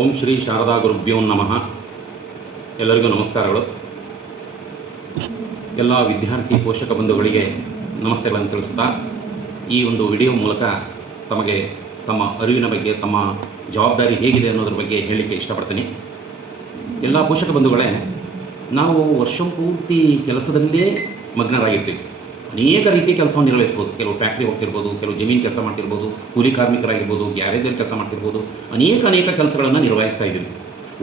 ಓಂ ಶ್ರೀ ಶಾರದಾ ಗುರುಭ್ಯೋ ನಮಃ. ಎಲ್ಲರಿಗೂ ನಮಸ್ಕಾರಗಳು. ಎಲ್ಲ ವಿದ್ಯಾರ್ಥಿ ಪೋಷಕ ಬಂಧುಗಳಿಗೆ ನಮಸ್ತೆಗಳನ್ನು ತಿಳಿಸುತ್ತಾ ಈ ಒಂದು ವಿಡಿಯೋ ಮೂಲಕ ತಮಗೆ ತಮ್ಮ ಅರಿವಿನ ಬಗ್ಗೆ, ತಮ್ಮ ಜವಾಬ್ದಾರಿ ಹೇಗಿದೆ ಅನ್ನೋದ್ರ ಬಗ್ಗೆ ಹೇಳಲಿಕ್ಕೆ ಇಷ್ಟಪಡ್ತೀನಿ. ಎಲ್ಲ ಪೋಷಕ ಬಂಧುಗಳೇ, ನಾವು ವರ್ಷ ಪೂರ್ತಿ ಕೆಲಸದಲ್ಲೇ ಮಗ್ನರಾಗಿರ್ತೀವಿ. ಅನೇಕ ರೀತಿಯ ಕೆಲಸವನ್ನು ನಿರ್ವಹಿಸ್ಬೋದು. ಕೆಲವು ಫ್ಯಾಕ್ಟ್ರಿ ಹೋಗ್ತಿರ್ಬೋದು, ಕೆಲವು ಜಮೀನು ಕೆಲಸ ಮಾಡ್ತಿರ್ಬೋದು, ಕೂಲಿ ಕಾರ್ಮಿಕರಾಗಿರ್ಬೋದು, ಗ್ಯಾರೇಜಲ್ಲಿ ಕೆಲಸ ಮಾಡ್ತಿರ್ಬೋದು. ಅನೇಕ ಕೆಲಸಗಳನ್ನು ನಿರ್ವಹಿಸ್ತಾ ಇದ್ದೀವಿ.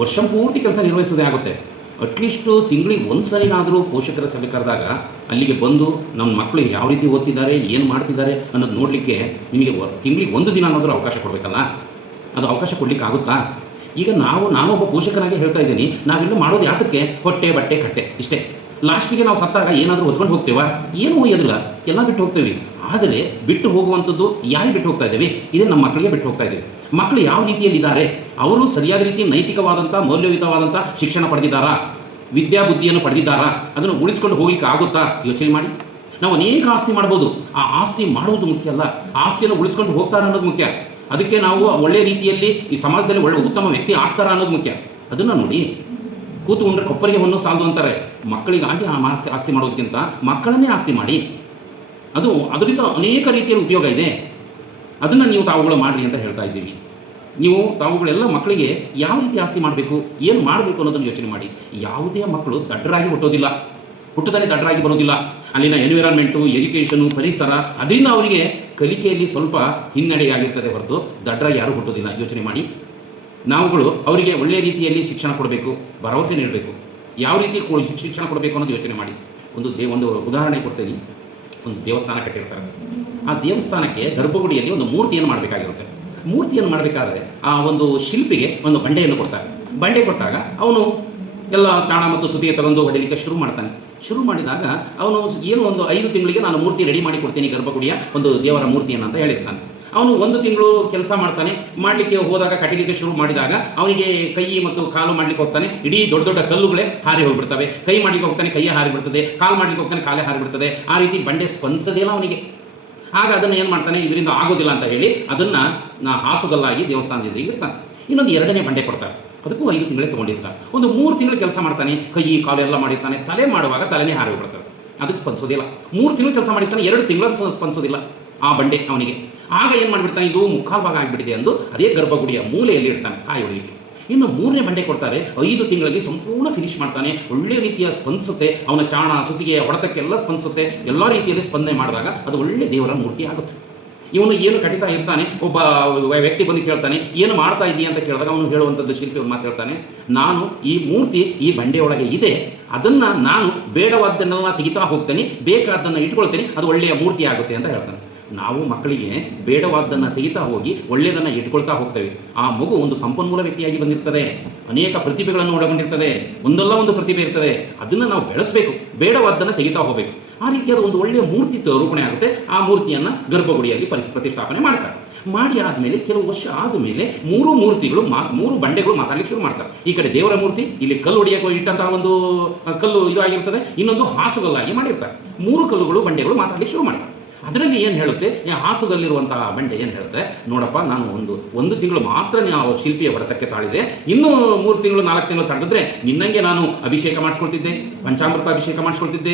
ವರ್ಷ ಪೂರ್ತಿ ಕೆಲಸ ನಿರ್ವಹಿಸೋದೇ ಆಗುತ್ತೆ. ಅಟ್ಲೀಸ್ಟು ತಿಂಗಳಿಗೆ ಒಂದು ಸರಿನಾದರೂ ಪೋಷಕರ ಸಭೆ ಕರೆದಾಗ ಅಲ್ಲಿಗೆ ಬಂದು ನಮ್ಮ ಮಕ್ಕಳು ಯಾವ ರೀತಿ ಓದ್ತಿದ್ದಾರೆ, ಏನು ಮಾಡ್ತಿದ್ದಾರೆ ಅನ್ನೋದು ನೋಡಲಿಕ್ಕೆ ನಿಮಗೆ ತಿಂಗಳಿಗೆ ಒಂದು ದಿನ ಅನ್ನೋದ್ರ ಅವಕಾಶ ಕೊಡಬೇಕಲ್ಲ. ಅದು ಅವಕಾಶ ಕೊಡಲಿಕ್ಕೆ ಆಗುತ್ತಾ? ಈಗ ನಾನೊಬ್ಬ ಪೋಷಕನಾಗಿ ಹೇಳ್ತಾ ಇದ್ದೀನಿ, ನಾವೆಲ್ಲ ಮಾಡೋದು ಯಾತಕ್ಕೆ? ಹೊಟ್ಟೆ ಬಟ್ಟೆ ಕಟ್ಟೆ ಇಷ್ಟೇ. ಲಾಸ್ಟಿಗೆ ನಾವು ಸತ್ತಾಗ ಏನಾದರೂ ಹೊತ್ಕೊಂಡು ಹೋಗ್ತೇವಾ? ಏನೂ ಒಯ್ಯೋದಿಲ್ಲ, ಎಲ್ಲ ಬಿಟ್ಟು ಹೋಗ್ತೇವೆ. ಆದರೆ ಬಿಟ್ಟು ಹೋಗುವಂಥದ್ದು ಯಾರಿಗೆ ಬಿಟ್ಟು ಹೋಗ್ತಾ ಇದ್ದೇವೆ? ಇದೇ ನಮ್ಮ ಮಕ್ಕಳಿಗೆ ಬಿಟ್ಟು ಹೋಗ್ತಾ ಇದ್ದೇವೆ. ಮಕ್ಕಳು ಯಾವ ರೀತಿಯಲ್ಲಿದ್ದಾರೆ? ಅವರು ಸರಿಯಾದ ರೀತಿ ನೈತಿಕವಾದಂಥ ಮೌಲ್ಯಯುತವಾದಂಥ ಶಿಕ್ಷಣ ಪಡೆದಿದ್ದಾರಾ? ವಿದ್ಯಾಬುದ್ಧಿಯನ್ನು ಪಡೆದಿದ್ದಾರಾ? ಅದನ್ನು ಉಳಿಸ್ಕೊಂಡು ಹೋಗ್ಲಿಕ್ಕೆ ಆಗುತ್ತಾ? ಯೋಚನೆ ಮಾಡಿ. ನಾವು ಅನೇಕ ಆಸ್ತಿ ಮಾಡ್ಬೋದು. ಆ ಆಸ್ತಿ ಮಾಡುವುದು ಮುಖ್ಯ ಅಲ್ಲ, ಆಸ್ತಿಯನ್ನು ಉಳಿಸ್ಕೊಂಡು ಹೋಗ್ತಾರ ಅನ್ನೋದು ಮುಖ್ಯ. ಅದಕ್ಕೆ ನಾವು ಒಳ್ಳೆಯ ರೀತಿಯಲ್ಲಿ ಈ ಸಮಾಜದಲ್ಲಿ ಒಳ್ಳೆ ಉತ್ತಮ ವ್ಯಕ್ತಿ ಆಗ್ತಾರ ಅನ್ನೋದು ಮುಖ್ಯ. ಅದನ್ನು ನೋಡಿ. ಕೂತು ಉಂಡ್ರೆ ಕೊಪ್ಪರಿಗೆ ಹೊನ್ನು ಸಾಲದು ಅಂತಾರೆ. ಮಕ್ಕಳಿಗಾಗಿ ಆಸ್ತಿ ಮಾಡೋದಕ್ಕಿಂತ ಮಕ್ಕಳನ್ನೇ ಆಸ್ತಿ ಮಾಡಿ. ಅದರಿಂದ ಅನೇಕ ರೀತಿಯಲ್ಲಿ ಉಪಯೋಗ ಇದೆ. ಅದನ್ನು ನೀವು ತಾವುಗಳು ಮಾಡಿರಿ ಅಂತ ಹೇಳ್ತಾ ಇದ್ದೀವಿ. ನೀವು ತಾವುಗಳೆಲ್ಲ ಮಕ್ಕಳಿಗೆ ಯಾವ ರೀತಿ ಆಸ್ತಿ ಮಾಡಬೇಕು, ಏನು ಮಾಡಬೇಕು ಅನ್ನೋದನ್ನು ಯೋಚನೆ ಮಾಡಿ. ಯಾವುದೇ ಮಕ್ಕಳು ದಡ್ಡರಾಗಿ ಹುಟ್ಟೋದಿಲ್ಲ, ಹುಟ್ಟುತ್ತಾನೆ ದಡ್ಡರಾಗಿ ಬರೋದಿಲ್ಲ. ಅಲ್ಲಿನ ಎನ್ವಿರಾನ್ಮೆಂಟು, ಎಜುಕೇಷನು, ಪರಿಸರ, ಅದರಿಂದ ಅವರಿಗೆ ಕಲಿಕೆಯಲ್ಲಿ ಸ್ವಲ್ಪ ಹಿನ್ನಡೆಯಾಗಿರ್ತದೆ ಹೊರತು ದಡ್ಡರಾಗಿ ಯಾರೂ ಹುಟ್ಟೋದಿಲ್ಲ. ಯೋಚನೆ ಮಾಡಿ. ನಾವುಗಳು ಅವರಿಗೆ ಒಳ್ಳೆಯ ರೀತಿಯಲ್ಲಿ ಶಿಕ್ಷಣ ಕೊಡಬೇಕು, ಭರವಸೆ ನೀಡಬೇಕು. ಯಾವ ರೀತಿ ಶಿಕ್ಷಣ ಕೊಡಬೇಕು ಅನ್ನೋದು ಯೋಚನೆ ಮಾಡಿ. ಒಂದು ಉದಾಹರಣೆ ಕೊಡ್ತೀನಿ. ಒಂದು ದೇವಸ್ಥಾನ ಕಟ್ಟಿರ್ತಾರೆ. ಆ ದೇವಸ್ಥಾನಕ್ಕೆ ಗರ್ಭಗುಡಿಯಲ್ಲಿ ಒಂದು ಮೂರ್ತಿಯನ್ನು ಮಾಡಬೇಕಾಗಿರುತ್ತೆ. ಮೂರ್ತಿಯನ್ನು ಮಾಡಬೇಕಾದ್ರೆ ಆ ಒಂದು ಶಿಲ್ಪಿಗೆ ಒಂದು ಬಂಡೆಯನ್ನು ಕೊಡ್ತಾರೆ. ಬಂಡೆ ಕೊಟ್ಟಾಗ ಅವನು ಎಲ್ಲ ಚಾಣ ಮತ್ತು ಸುತಿಗೆ ತಗೊಂಡು ಹೊಡಲಿಕ್ಕೆ ಶುರು ಮಾಡ್ತಾನೆ. ಶುರು ಮಾಡಿದಾಗ ಅವನು ಒಂದು 5 ತಿಂಗಳಿಗೆ ನಾನು ಮೂರ್ತಿ ರೆಡಿ ಮಾಡಿ ಕೊಡ್ತೀನಿ, ಗರ್ಭಗುಡಿಯ ಒಂದು ದೇವರ ಮೂರ್ತಿಯನ್ನು ಅಂತ ಹೇಳಿರ್ತಾನೆ. ಅವನು 1 ತಿಂಗಳು ಕೆಲಸ ಮಾಡ್ತಾನೆ. ಮಾಡಲಿಕ್ಕೆ ಹೋದಾಗ, ಕಟ್ಟಲಿಕ್ಕೆ ಶುರು ಮಾಡಿದಾಗ ಅವನಿಗೆ ಕೈ ಮತ್ತು ಕಾಲು ಮಾಡಲಿಕ್ಕೆ ಹೋಗ್ತಾನೆ, ಇಡೀ ದೊಡ್ಡ ದೊಡ್ಡ ಕಲ್ಲುಗಳೇ ಹಾರಿ ಹೋಗಿಬಿಡ್ತವೆ. ಕೈ ಮಾಡಲಿಕ್ಕೆ ಹೋಗ್ತಾನೆ, ಕೈಯೇ ಹಾರಿಬಿಡ್ತದೆ. ಕಾಲು ಮಾಡಲಿಕ್ಕೆ ಹೋಗ್ತಾನೆ, ಕಾಲೇ ಹಾರಿಬಿಡ್ತದೆ. ಆ ರೀತಿ ಬಂಡೆ ಸ್ಪಂದಿಸೋದಿಲ್ಲ ಅವನಿಗೆ. ಆಗ ಅದನ್ನು ಏನು ಮಾಡ್ತಾನೆ, ಇದರಿಂದ ಆಗೋದಿಲ್ಲ ಅಂತ ಹೇಳಿ ಅದನ್ನು ಹಾಸುಗಲ್ಲಾಗಿ ದೇವಸ್ಥಾನದಿಂದ ಇರ್ತಾನೆ. ಇನ್ನೊಂದು 2ನೇ ಬಂಡೆ ಕೊಡ್ತಾರೆ. ಅದಕ್ಕೂ 5 ತಿಂಗಳೇ ತೊಗೊಂಡಿರ್ತಾರೆ. ಒಂದು 3 ತಿಂಗಳು ಕೆಲಸ ಮಾಡ್ತಾನೆ, ಕೈ ಕಾಲು ಎಲ್ಲ ಮಾಡಿರ್ತಾನೆ. ತಲೆ ಮಾಡುವಾಗ ತಲೆನೇ ಹಾರಿ ಹೋಗ್ಬಿಡ್ತಾರೆ, ಅದಕ್ಕೆ ಸ್ಪಂದಿಸೋದಿಲ್ಲ. 3 ತಿಂಗಳು ಕೆಲಸ ಮಾಡಿರ್ತಾನೆ, 2 ತಿಂಗಳು ಸ್ಪಂದಿಸೋದಿಲ್ಲ ಆ ಬಂಡೆ ಅವನಿಗೆ. ಆಗ ಏನು ಮಾಡಿಬಿಡ್ತಾನೆ, ಇದು ಮುಕ್ಕಾಲು ಭಾಗ ಆಗಿಬಿಟ್ಟಿದೆ ಅಂದು ಅದೇ ಗರ್ಭಗುಡಿಯ ಮೂಲೆಯಲ್ಲಿ ಇಡ್ತಾನೆ ಕಾಯಿ ಹೊಡಲಿಕ್ಕೆ. ಇನ್ನು 3ನೇ ಬಂಡೆ ಕೊಡ್ತಾರೆ. 5 ತಿಂಗಳಲ್ಲಿ ಸಂಪೂರ್ಣ ಫಿನಿಶ್ ಮಾಡ್ತಾನೆ. ಒಳ್ಳೆಯ ರೀತಿಯ ಸ್ಪಂದಿಸುತ್ತೆ. ಅವನ ಚಾಣ ಸುತ್ತಿಗೆ ಹೊಡೆತಕ್ಕೆಲ್ಲ ಸ್ಪಂದಿಸುತ್ತೆ. ಎಲ್ಲ ರೀತಿಯಲ್ಲಿ ಸ್ಪಂದನೆ ಮಾಡಿದಾಗ ಅದು ಒಳ್ಳೆ ದೇವರ ಮೂರ್ತಿ ಆಗುತ್ತೆ. ಇವನು ಏನು ಕಟ್ಟಿತಾ ಇರ್ತಾನೆ, ಒಬ್ಬ ವ್ಯಕ್ತಿ ಬಂದು ಕೇಳ್ತಾನೆ, ಏನು ಮಾಡ್ತಾ ಇದೀಯ ಅಂತ ಕೇಳಿದಾಗ ಅವನು ಹೇಳುವಂಥದ್ದು, ಶಿಲ್ಪಿ ಒಂದು ಮಾತು ಹೇಳ್ತಾನೆ, ನಾನು ಈ ಮೂರ್ತಿ ಈ ಬಂಡೆಯೊಳಗೆ ಇದೆ, ಅದನ್ನು ನಾನು ಬೇಡವಾದ್ದನ್ನೆಲ್ಲ ತೆಗಿತಾ ಹೋಗ್ತೇನೆ, ಬೇಕಾದ್ದನ್ನು ಇಟ್ಕೊಳ್ತೇನೆ, ಅದು ಒಳ್ಳೆಯ ಮೂರ್ತಿ ಆಗುತ್ತೆ ಅಂತ ಹೇಳ್ತಾನೆ. ನಾವು ಮಕ್ಕಳಿಗೆ ಬೇಡವಾದ್ದನ್ನು ತೆಗಿತಾ ಹೋಗಿ ಒಳ್ಳೆಯದನ್ನು ಇಟ್ಕೊಳ್ತಾ ಹೋಗ್ತೇವೆ. ಆ ಮಗು ಒಂದು ಸಂಪನ್ಮೂಲ ವ್ಯಕ್ತಿಯಾಗಿ ಬಂದಿರ್ತದೆ, ಅನೇಕ ಪ್ರತಿಭೆಗಳನ್ನು ಒಳಗೊಂಡಿರ್ತದೆ, ಒಂದಲ್ಲ ಒಂದು ಪ್ರತಿಭೆ ಇರ್ತದೆ. ಅದನ್ನು ನಾವು ಬೆಳೆಸಬೇಕು, ಬೇಡವಾದ್ದನ್ನು ತೆಗಿತಾ ಹೋಗಬೇಕು. ಆ ರೀತಿಯಾದ ಒಂದು ಒಳ್ಳೆಯ ಮೂರ್ತಿ ರೂಪಣೆ ಆಗುತ್ತೆ. ಆ ಮೂರ್ತಿಯನ್ನು ಗರ್ಭಗುಡಿಯಲ್ಲಿ ಪ್ರತಿಷ್ಠಾಪನೆ ಮಾಡ್ತಾರೆ. ಮಾಡಿ ಆದಮೇಲೆ ಕೆಲವು ವರ್ಷ ಆದಮೇಲೆ 3 ಮೂರ್ತಿಗಳು 3 ಬಂಡೆಗಳು ಮಾತಾಡಲಿಕ್ಕೆ ಶುರು ಮಾಡ್ತಾರೆ. ಈ ಕಡೆ ದೇವರ ಮೂರ್ತಿ, ಇಲ್ಲಿ ಕಲ್ಲು ಹೊಡೆಯಕ್ಕೆ ಇಟ್ಟಂತಹ ಒಂದು ಕಲ್ಲು ಇದಾಗಿರ್ತದೆ, ಇನ್ನೊಂದು ಹಾಸುಗಲ್ಲಾಗಿ ಮಾಡಿರ್ತಾರೆ. 3 ಕಲ್ಲುಗಳು ಬಂಡೆಗಳು ಮಾತಾಡಲಿಕ್ಕೆ ಶುರು ಮಾಡ್ತಾರೆ. ಅದರಲ್ಲಿ ಏನು ಹೇಳುತ್ತೆ, ಹಾಸುಗಲ್ಲಿರುವಂತಹ ಬಂಡೆ ಏನು ಹೇಳುತ್ತೆ, ನೋಡಪ್ಪ, ನಾನು ಒಂದು ತಿಂಗಳು ಮಾತ್ರ ನಾವು ಶಿಲ್ಪಿಯ ಹೊಡೆತಕ್ಕೆ ತಾಳಿದೆ, ಇನ್ನೂ 3 ತಿಂಗಳು 4 ತಿಂಗಳು ತಡೆದ್ರೆ ನಿನ್ನಂಗೆ ನಾನು ಅಭಿಷೇಕ ಮಾಡಿಸ್ಕೊಳ್ತಿದ್ದೆ, ಪಂಚಾಮೃತ ಅಭಿಷೇಕ ಮಾಡಿಸ್ಕೊಳ್ತಿದ್ದೆ,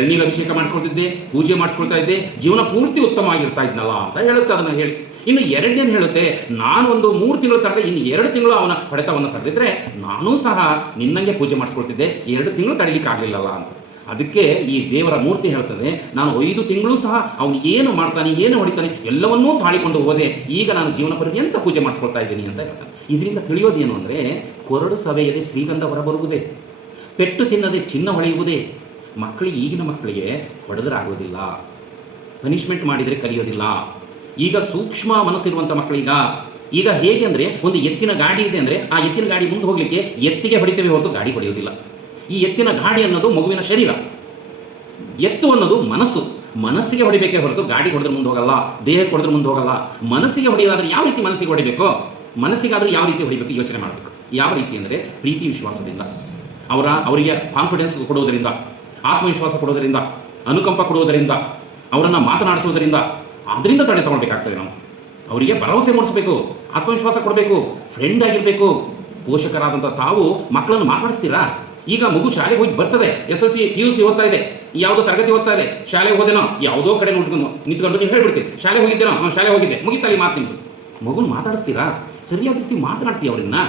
ಎಳ್ನೀರು ಅಭಿಷೇಕ ಮಾಡಿಸ್ಕೊಳ್ತಿದ್ದೆ, ಪೂಜೆ ಮಾಡಿಸ್ಕೊಳ್ತಾ ಇದ್ದೆ, ಜೀವನ ಪೂರ್ತಿ ಉತ್ತಮವಾಗಿರ್ತಾ ಇದ್ನಲ್ಲ ಅಂತ ಹೇಳುತ್ತೆ. ಅದನ್ನು ಹೇಳಿ ಇನ್ನು 2ನೇದು ಹೇಳುತ್ತೆ, ನಾನು ಒಂದು 3 ತಿಂಗಳು ತಡೆದೆ, ಇನ್ನು 2 ತಿಂಗಳು ಅವನ ಹೊಡೆತವನ್ನು ತಡೆದಿದ್ರೆ ನಾನೂ ಸಹ ನಿನ್ನಂಗೆ ಪೂಜೆ ಮಾಡಿಸ್ಕೊಳ್ತಿದ್ದೆ, 2 ತಿಂಗಳು ತಡೀಲಿಕ್ಕೆ ಆಗಲಿಲ್ಲಲ್ಲ ಅಂತ. ಅದಕ್ಕೆ ಈ ದೇವರ ಮೂರ್ತಿ ಹೇಳ್ತದೆ, ನಾನು 5 ತಿಂಗಳು ಸಹ ಅವನು ಏನು ಮಾಡ್ತಾನೆ, ಏನು ಹೊಡಿತಾನೆ, ಎಲ್ಲವನ್ನೂ ತಾಳಿಕೊಂಡು ಹೋದೆ, ಈಗ ನಾನು ಜೀವನ ಪರ್ಯಂತ ಪೂಜೆ ಮಾಡಿಸ್ಕೊಳ್ತಾ ಇದ್ದೀನಿ ಅಂತ ಹೇಳ್ತಾನೆ. ಇದರಿಂದ ತಿಳಿಯೋದೇನು ಅಂದರೆ, ಕೊರಡು ಸವೆಯದೆ ಶ್ರೀಗಂಧ ಹೊರಬರುವುದೇ, ಪೆಟ್ಟು ತಿನ್ನದೆ ಚಿನ್ನ ಹೊಳೆಯುವುದೇ. ಈಗಿನ ಮಕ್ಕಳಿಗೆ ಹೊಡೆದ್ರೆ ಆಗೋದಿಲ್ಲ, ಪನಿಷ್ಮೆಂಟ್ ಮಾಡಿದರೆ ಕಲಿಯೋದಿಲ್ಲ. ಈಗ ಸೂಕ್ಷ್ಮ ಮನಸ್ಸಿರುವಂಥ ಈಗ ಹೇಗೆ ಅಂದರೆ, ಒಂದು ಎತ್ತಿನ ಗಾಡಿ ಇದೆ ಅಂದರೆ ಆ ಎತ್ತಿನ ಗಾಡಿ ಮುಂದೆ ಹೋಗಲಿಕ್ಕೆ ಎತ್ತಿಗೆ ಹೊಡಿತೇವೆ ಹೊರತು ಗಾಡಿ ಹೊಡೆಯೋದಿಲ್ಲ. ಈ ಎತ್ತಿನ ಗಾಡಿ ಅನ್ನೋದು ಮಗುವಿನ ಶರೀರ, ಎತ್ತು ಅನ್ನೋದು ಮನಸ್ಸಿಗೆ ಹೊಡಿಬೇಕೇ ಹೊರತು ಗಾಡಿ ಹೊಡೆದ್ರೆ ಮುಂದೆ ಹೋಗಲ್ಲ, ದೇಹಕ್ಕೆ ಹೊಡೆದ್ರೆ ಮುಂದೆ ಹೋಗಲ್ಲ. ಮನಸ್ಸಿಗೆ ಹೊಡೆಯೋದಾದ್ರೆ ಯಾವ ರೀತಿ ಮನಸ್ಸಿಗೆ ಹೊಡಿಬೇಕು, ಮನಸ್ಸಿಗಾದರೂ ಯಾವ ರೀತಿ ಹೊಡಿಬೇಕು ಯೋಚನೆ ಮಾಡಬೇಕು. ಯಾವ ರೀತಿ ಅಂದರೆ ಪ್ರೀತಿ ವಿಶ್ವಾಸದಿಂದ, ಅವರಿಗೆ ಕಾನ್ಫಿಡೆನ್ಸ್ ಕೊಡುವುದರಿಂದ, ಆತ್ಮವಿಶ್ವಾಸ ಕೊಡೋದರಿಂದ, ಅನುಕಂಪ ಕೊಡುವುದರಿಂದ, ಅವರನ್ನು ಮಾತನಾಡಿಸೋದರಿಂದ, ಅದರಿಂದ ತಡೆ ತಗೊಳ್ಬೇಕಾಗ್ತದೆ. ನಾವು ಅವರಿಗೆ ಭರವಸೆ ಮೂಡಿಸಬೇಕು, ಆತ್ಮವಿಶ್ವಾಸ ಕೊಡಬೇಕು, ಫ್ರೆಂಡ್ ಆಗಿರಬೇಕು, ಪೋಷಕರಾದಂಥ ತಾವು ಮಕ್ಕಳನ್ನು ಮಾತಾಡಿಸ್ತೀರಾ? ಈಗ ಮಗು ಶಾಲೆಗೆ ಹೋಗಿ ಬರ್ತದೆ, SSLC PUC ಓದ್ತಾ ಇದೆ, ಯಾವುದೋ ತರಗತಿ ಓದ್ತಾ ಇದೆ, ಶಾಲೆಗೆ ಹೋದೇನೋ ಯಾವುದೋ ಕಡೆ ನಿಂತ್ಕೊಂಡು ನೀವು ಹೇಳ್ಬಿಡ್ತೀವಿ ಶಾಲೆ ಹೋಗಿದ್ದೇನೋ, ಶಾಲೆ ಹೋಗಿದ್ದೆ, ಮುಗಿತಲ್ಲಿ ಮಾತು ನಿಮ್ಮದು. ಮಗುನ ಮಾತಾಡಿಸ್ತೀರಾ? ಸರಿಯಾದ ರೀತಿ ಮಾತನಾಡಿಸಿ ಅವರನ್ನ.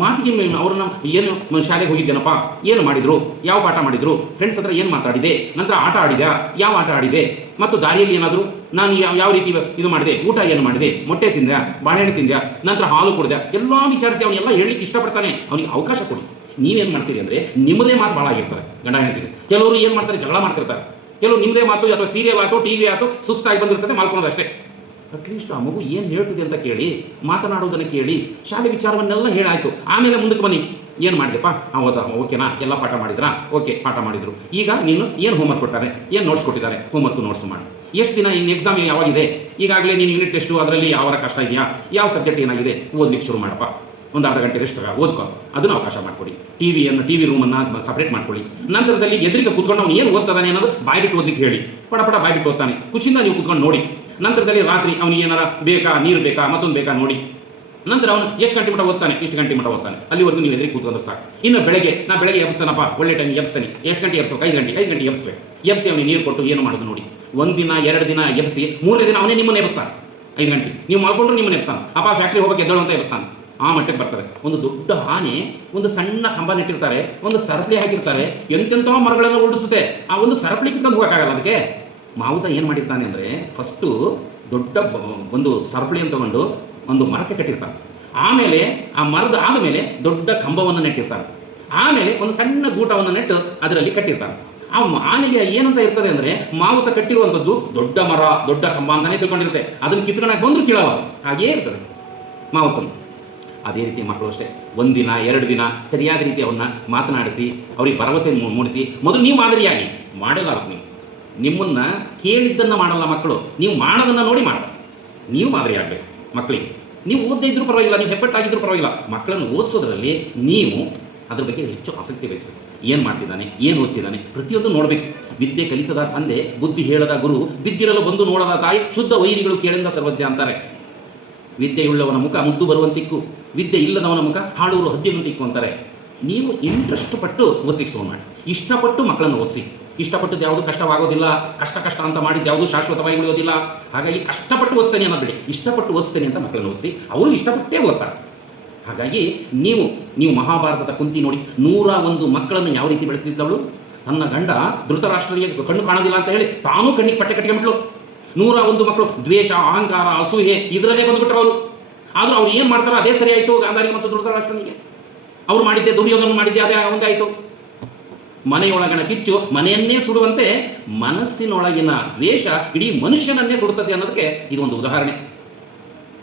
ಮಾತಿಗೆ ಅವ್ರನ್ನ ಏನು ಶಾಲೆಗೆ ಹೋಗಿದ್ದೇನಪ್ಪ, ಏನು ಮಾಡಿದ್ರು, ಯಾವ ಪಾಠ ಮಾಡಿದ್ರು, ಫ್ರೆಂಡ್ಸ್ ಹತ್ರ ಏನು ಮಾತಾಡಿದೆ, ನಂತರ ಆಟ ಆಡಿದೆ, ಯಾವ ಆಟ ಆಡಿದೆ, ಮತ್ತು ದಾರಿಯಲ್ಲಿ ಏನಾದರೂ ನಾನು ಯಾವ ರೀತಿ ಇದು ಮಾಡಿದೆ, ಊಟ ಏನು ಮಾಡಿದೆ, ಮೊಟ್ಟೆ ತಿಂದೆ, ಬಾಳೆಹಣ್ಣು ತಿಂದೆ, ನಂತರ ಹಾಲು ಕುಡಿದೆ, ಎಲ್ಲ ವಿಚಾರಿಸಿ ಅವನ್ನೆಲ್ಲ ಹೇಳಲಿಕ್ಕೆ ಇಷ್ಟಪಡ್ತಾನೆ. ಅವನಿಗೆ ಅವಕಾಶ ಕೊಡಿ. ನೀವೇನು ಮಾಡ್ತೀರಿ ಅಂದರೆ ನಿಮ್ಮದೇ ಮಾತು ಭಾಳ ಆಗಿರ್ತದೆ ಗಂಡ ಹೆಂಡತಿಗೆ. ಕೆಲವರು ಏನು ಮಾಡ್ತಾರೆ, ಜಗಳ ಮಾಡ್ತಿರ್ತಾರೆ. ಕೆಲವರು ನಿಮ್ಮದೇ ಮಾತು ಅಥವಾ ಸೀರಿಯಲ್ ಆಯಿತು, TV ಆಯಿತು, ಸುಸ್ತಾಗಿ ಬಂದಿರ್ತದೆ, ಮಾಡ್ಕೊಳೋದು ಅಷ್ಟೇ. ಅಟ್ಲೀಸ್ಟ್ ಆ ಮಗು ಏನು ಹೇಳ್ತಿದೆ ಅಂತ ಕೇಳಿ, ಮಾತನಾಡೋದನ್ನು ಕೇಳಿ, ಶಾಲೆ ವಿಚಾರವನ್ನೆಲ್ಲ ಹೇಳಾಯಿತು, ಆಮೇಲೆ ಮುಂದಕ್ಕೆ ಬನ್ನಿ. ಏನು ಮಾಡಿದೆಪ್ಪ, ಹೌದಾ, ಓಕೆನಾ, ಎಲ್ಲ ಪಾಠ ಮಾಡಿದ್ರಾ? ಓಕೆ, ಪಾಠ ಮಾಡಿದ್ರು. ಈಗ ನೀನು ಏನು ಹೋಮ್ವರ್ಕ್ ಕೊಟ್ಟಾರೆ, ಏನು ನೋಟ್ಸ್ ಕೊಟ್ಟಿದ್ದಾರೆ, ಹೋಮ್ವರ್ಕ್ ನೋಟ್ಸ್ ಮಾಡಿ. ಎಷ್ಟು ದಿನ ಇನ್ನು ಎಕ್ಸಾಮ್ ಯಾವಾಗಿದೆ, ಈಗಾಗಲೇ ನೀನು ಯೂನಿಟ್ ಟೆಸ್ಟು ಅದರಲ್ಲಿ ಯಾವ ಕಷ್ಟ ಇದೆಯಾ, ಯಾವ ಸಬ್ಜೆಕ್ಟ್ ಏನಾಗಿದೆ, ಓದ್ಲಿಕ್ಕೆ ಶುರು ಮಾಡಪ್ಪ. ಒಂದು ಅರ್ಧ ಗಂಟೆ ರೆಸ್ಟ್ ಓದ್ಕೊ, ಅದನ್ನು ಅವಕಾಶ ಮಾಡಿಕೊಡಿ. TV ರೂಮನ್ನು ಸಪ್ರೇಟ್ ಮಾಡ್ಕೊಳ್ಳಿ. ನಂತರದಲ್ಲಿ ಎದುರಿಗೆ ಕೂತ್ಕೊಂಡು ಅವನು ಏನು ಓದ್ತಾನೆ ಅನ್ನೋದು ಬಾಯ್ಬಿಟ್ಟು ಓದಲಿಕ್ಕೆ ಹೇಳಿ. ಪಡ ಬಾಯ್ಬಿಟ್ಟು ಓದ್ತಾನೆ, ಖುಷಿಯಿಂದ ನೀವು ಕೂತ್ಕೊಂಡು ನೋಡಿ. ನಂತರದಲ್ಲಿ ರಾತ್ರಿ ಅವನಿಗೆ ಏನಾರ ಬೇಕಾ, ನೀರು ಬೇಕಾ, ಮತ್ತೊಂದು ಬೇಕಾ ನೋಡಿ. ನಂತರ ಅವನು ಎಷ್ಟು ಗಂಟೆ ಮಟ್ಟ ಓದ್ತಾನೆ, ಇಷ್ಟು ಗಂಟೆ ಮಟ್ಟ ಓದ್ತಾನೆ, ಅಲ್ಲಿವರೆಗೂ ನೀವು ಎದುರಿಗೆ ಕೂತ್ಕೊಂಡು ಸಾಕು. ಇನ್ನು ಬೆಳಗ್ಗೆ ಎಬ್ಸ್ತಾನಪ್ಪ, ಒಳ್ಳೆ ಟೈಮ್ ಎಬ್ಸ್ತಾನೆ. ಎಷ್ಟು ಗಂಟೆ ಎಬ್ಸ್ಬೇಕು? 5 ಗಂಟೆ ಎಬ್ಸ್ಬೇಕು. ಎಬ್ಸಿ ಅವನಿಗೆ ನೀರು ಕೊಟ್ಟು ಏನು ಮಾಡೋದು ನೋಡಿ. 1 ದಿನ 2 ದಿನ ಎಬ್ಸಿ, 3ನೇ ದಿನ ಅವನೇ ನಿಮ್ಮನ್ನು ಎಬ್ಸ್ತಾನೆ. 5 ಗಂಟೆ ನೀವು ಮಾಡ್ಕೊಂಡ್ರು ನಿಮ್ಮನ್ನು ಎಬ್ಸ್ತಾನೆ. ಅಪ್ಪ ಫ್ಯಾಕ್ಟ್ರಿ ಹೋಗಕ್ಕೆ ಎದ್ದೇಳು ಅಂತ ಎಬ್ಸ್ತಾನೆ. ಆ ಮಟ್ಟಕ್ಕೆ ಬರ್ತದೆ. ಒಂದು ದೊಡ್ಡ ಆನೆ ಒಂದು ಸಣ್ಣ ಕಂಬ ನೆಟ್ಟಿರ್ತಾರೆ, ಒಂದು ಸರಪಳಿ ಹಾಕಿರ್ತಾರೆ, ಎಂತೆಂಥ ಮರಗಳನ್ನು ಉರುಳಿಸುತ್ತೆ. ಆ ಒಂದು ಸರಪಳಿ ಕಿತ್ಕೊಂಡು ಹೋಗೋಕ್ಕಾಗಲ್ಲ ಅದಕ್ಕೆ. ಮಾವುತ ಏನು ಮಾಡಿರ್ತಾನೆ ಅಂದರೆ, ಫಸ್ಟು ದೊಡ್ಡ ಒಂದು ಸರಪಳಿಯನ್ನು ತಗೊಂಡು ಒಂದು ಮರಕ್ಕೆ ಕಟ್ಟಿರ್ತಾನೆ. ಆಮೇಲೆ ಆ ಮರದ ಆದಮೇಲೆ ದೊಡ್ಡ ಕಂಬವನ್ನು ನೆಟ್ಟಿರ್ತಾನೆ. ಆಮೇಲೆ ಒಂದು ಸಣ್ಣ ಗೂಟವನ್ನು ನೆಟ್ಟು ಅದರಲ್ಲಿ ಕಟ್ಟಿರ್ತಾನೆ. ಆ ಆನೆಗೆ ಏನಂತ ಇರ್ತದೆ ಅಂದರೆ, ಮಾವುತ ಕಟ್ಟಿರುವಂಥದ್ದು ದೊಡ್ಡ ಮರ, ದೊಡ್ಡ ಕಂಬ ಅಂತಲೇ ತಿಳ್ಕೊಂಡಿರುತ್ತೆ. ಅದನ್ನು ಕಿತ್ಕೊಂಡಾಗ ಬಂದರೂ ಕೀಳಲ್ಲ, ಹಾಗೇ ಇರ್ತದೆ ಮಾವುತನು. ಅದೇ ರೀತಿ ಮಕ್ಕಳು ಅಷ್ಟೇ. 1 ದಿನ 2 ದಿನ ಸರಿಯಾದ ರೀತಿ ಅವನ್ನ ಮಾತನಾಡಿಸಿ, ಅವ್ರಿಗೆ ಭರವಸೆ ಮೂಡಿಸಿ. ಮೊದಲು ನೀವು ಮಾದರಿಯಾಗಿ ಮಾಡಲ್ಲ. ನಿಮ್ಮನ್ನು ಕೇಳಿದ್ದನ್ನು ಮಾಡಲ್ಲ ಮಕ್ಕಳು, ನೀವು ಮಾಡೋದನ್ನು ನೋಡಿ ಮಾಡ್ತಾರೆ. ನೀವು ಮಾದರಿ ಆಗಬೇಕು ಮಕ್ಕಳಿಗೆ. ನೀವು ಓದದೇ ಇದ್ರೂ ಪರವಾಗಿಲ್ಲ, ನೀವು ಹೆಬ್ಬಟ್ಟಾಗಿದ್ರೂ ಪರವಾಗಿಲ್ಲ, ಮಕ್ಕಳನ್ನು ಓದಿಸೋದ್ರಲ್ಲಿ ನೀವು ಅದ್ರ ಬಗ್ಗೆ ಹೆಚ್ಚು ಆಸಕ್ತಿ ವಹಿಸಬೇಕು. ಏನು ಮಾಡ್ತಿದ್ದಾನೆ, ಏನು ಓದ್ತಿದ್ದಾನೆ, ಪ್ರತಿಯೊಂದು ನೋಡಬೇಕು. ವಿದ್ಯೆ ಕಲಿಸದ ತಂದೆ, ಬುದ್ಧಿ ಹೇಳದ ಗುರು, ಬಿದ್ದಿರಲು ಬಂದು ನೋಡದ ತಾಯಿ, ಶುದ್ಧ ವೈರಿಗಳು ಕೇಳಿಂದ ಸರ್ವಜ್ಞ ಅಂತಾರೆ. ವಿದ್ಯೆಯುಳ್ಳವನ ಮುಖ ಮುದ್ದು ಬರುವಂತಿಕ್ಕು, ವಿದ್ಯೆ ಇಲ್ಲದವನ ಮುಖ ಹಾಳೂರು ಹದ್ದಿರುವಂತಿಕ್ಕು ಅಂತಾರೆ. ನೀವು ಇಂಟ್ರೆಸ್ಟ್ ಪಟ್ಟು ಓದಿಸ್ಲಿಕ್ಕೆ ಶುರು ಮಾಡಿ. ಇಷ್ಟಪಟ್ಟು ಮಕ್ಕಳನ್ನು ಓದಿಸಿ. ಇಷ್ಟಪಟ್ಟದ್ದು ಯಾವುದು ಕಷ್ಟವಾಗೋದಿಲ್ಲ, ಕಷ್ಟ ಅಂತ ಮಾಡಿದ್ದು ಯಾವುದು ಶಾಶ್ವತವಾಗಿ ಉಳಿಯೋದಿಲ್ಲ. ಹಾಗಾಗಿ ಕಷ್ಟಪಟ್ಟು ಓದಿಸ್ತೇನೆ ಅನ್ನೋದು, ಇಷ್ಟಪಟ್ಟು ಓದಿಸ್ತೇನೆ ಅಂತ ಮಕ್ಕಳನ್ನು ಓದಿಸಿ, ಅವರು ಇಷ್ಟಪಟ್ಟೇ ಓದ್ತಾರೆ. ಹಾಗಾಗಿ ನೀವು ಮಹಾಭಾರತದ ಕುಂತಿ ನೋಡಿ, 101 ಮಕ್ಕಳನ್ನು ಯಾವ ರೀತಿ ಬೆಳೆಸ್ತಿದ್ದವಳು. ತನ್ನ ಗಂಡ ಧೃತರಾಷ್ಟ್ರರಿಗೆ ಕಣ್ಣು ಕಾಣೋದಿಲ್ಲ ಅಂತ ಹೇಳಿ ತಾನೂ ಕಣ್ಣಿಗೆ ಪಟ್ಟೆ ಕಟ್ಟಿಕೊಂಡ್ಬಿಟ್ಲು. 101 ಮಕ್ಕಳು ದ್ವೇಷ, ಅಹಂಕಾರ, ಅಸೂಯೆ ಇದರಲ್ಲೇ ಬಂದುಬಿಟ್ರು ಅವರು. ಆದರೂ ಅವ್ರು ಏನು ಮಾಡ್ತಾರೋ ಅದೇ ಸರಿ ಆಯಿತು ಗಾಂಧಾರಿಗೆ ಮತ್ತು ಧೃತರಾಷ್ಟ್ರನಿಗೆ. ಅವ್ರು ಮಾಡಿದ್ದೆ, ದುರ್ಯೋಧನ ಮಾಡಿದ್ದೆ ಅದೇ ಒಂದಾಯಿತು. ಮನೆಯೊಳಗಿನ ಕಿಚ್ಚು ಮನೆಯನ್ನೇ ಸುಡುವಂತೆ ಮನಸ್ಸಿನೊಳಗಿನ ದ್ವೇಷ ಇಡೀ ಮನುಷ್ಯನನ್ನೇ ಸುಡುತ್ತದೆ ಅನ್ನೋದಕ್ಕೆ ಇದೊಂದು ಉದಾಹರಣೆ.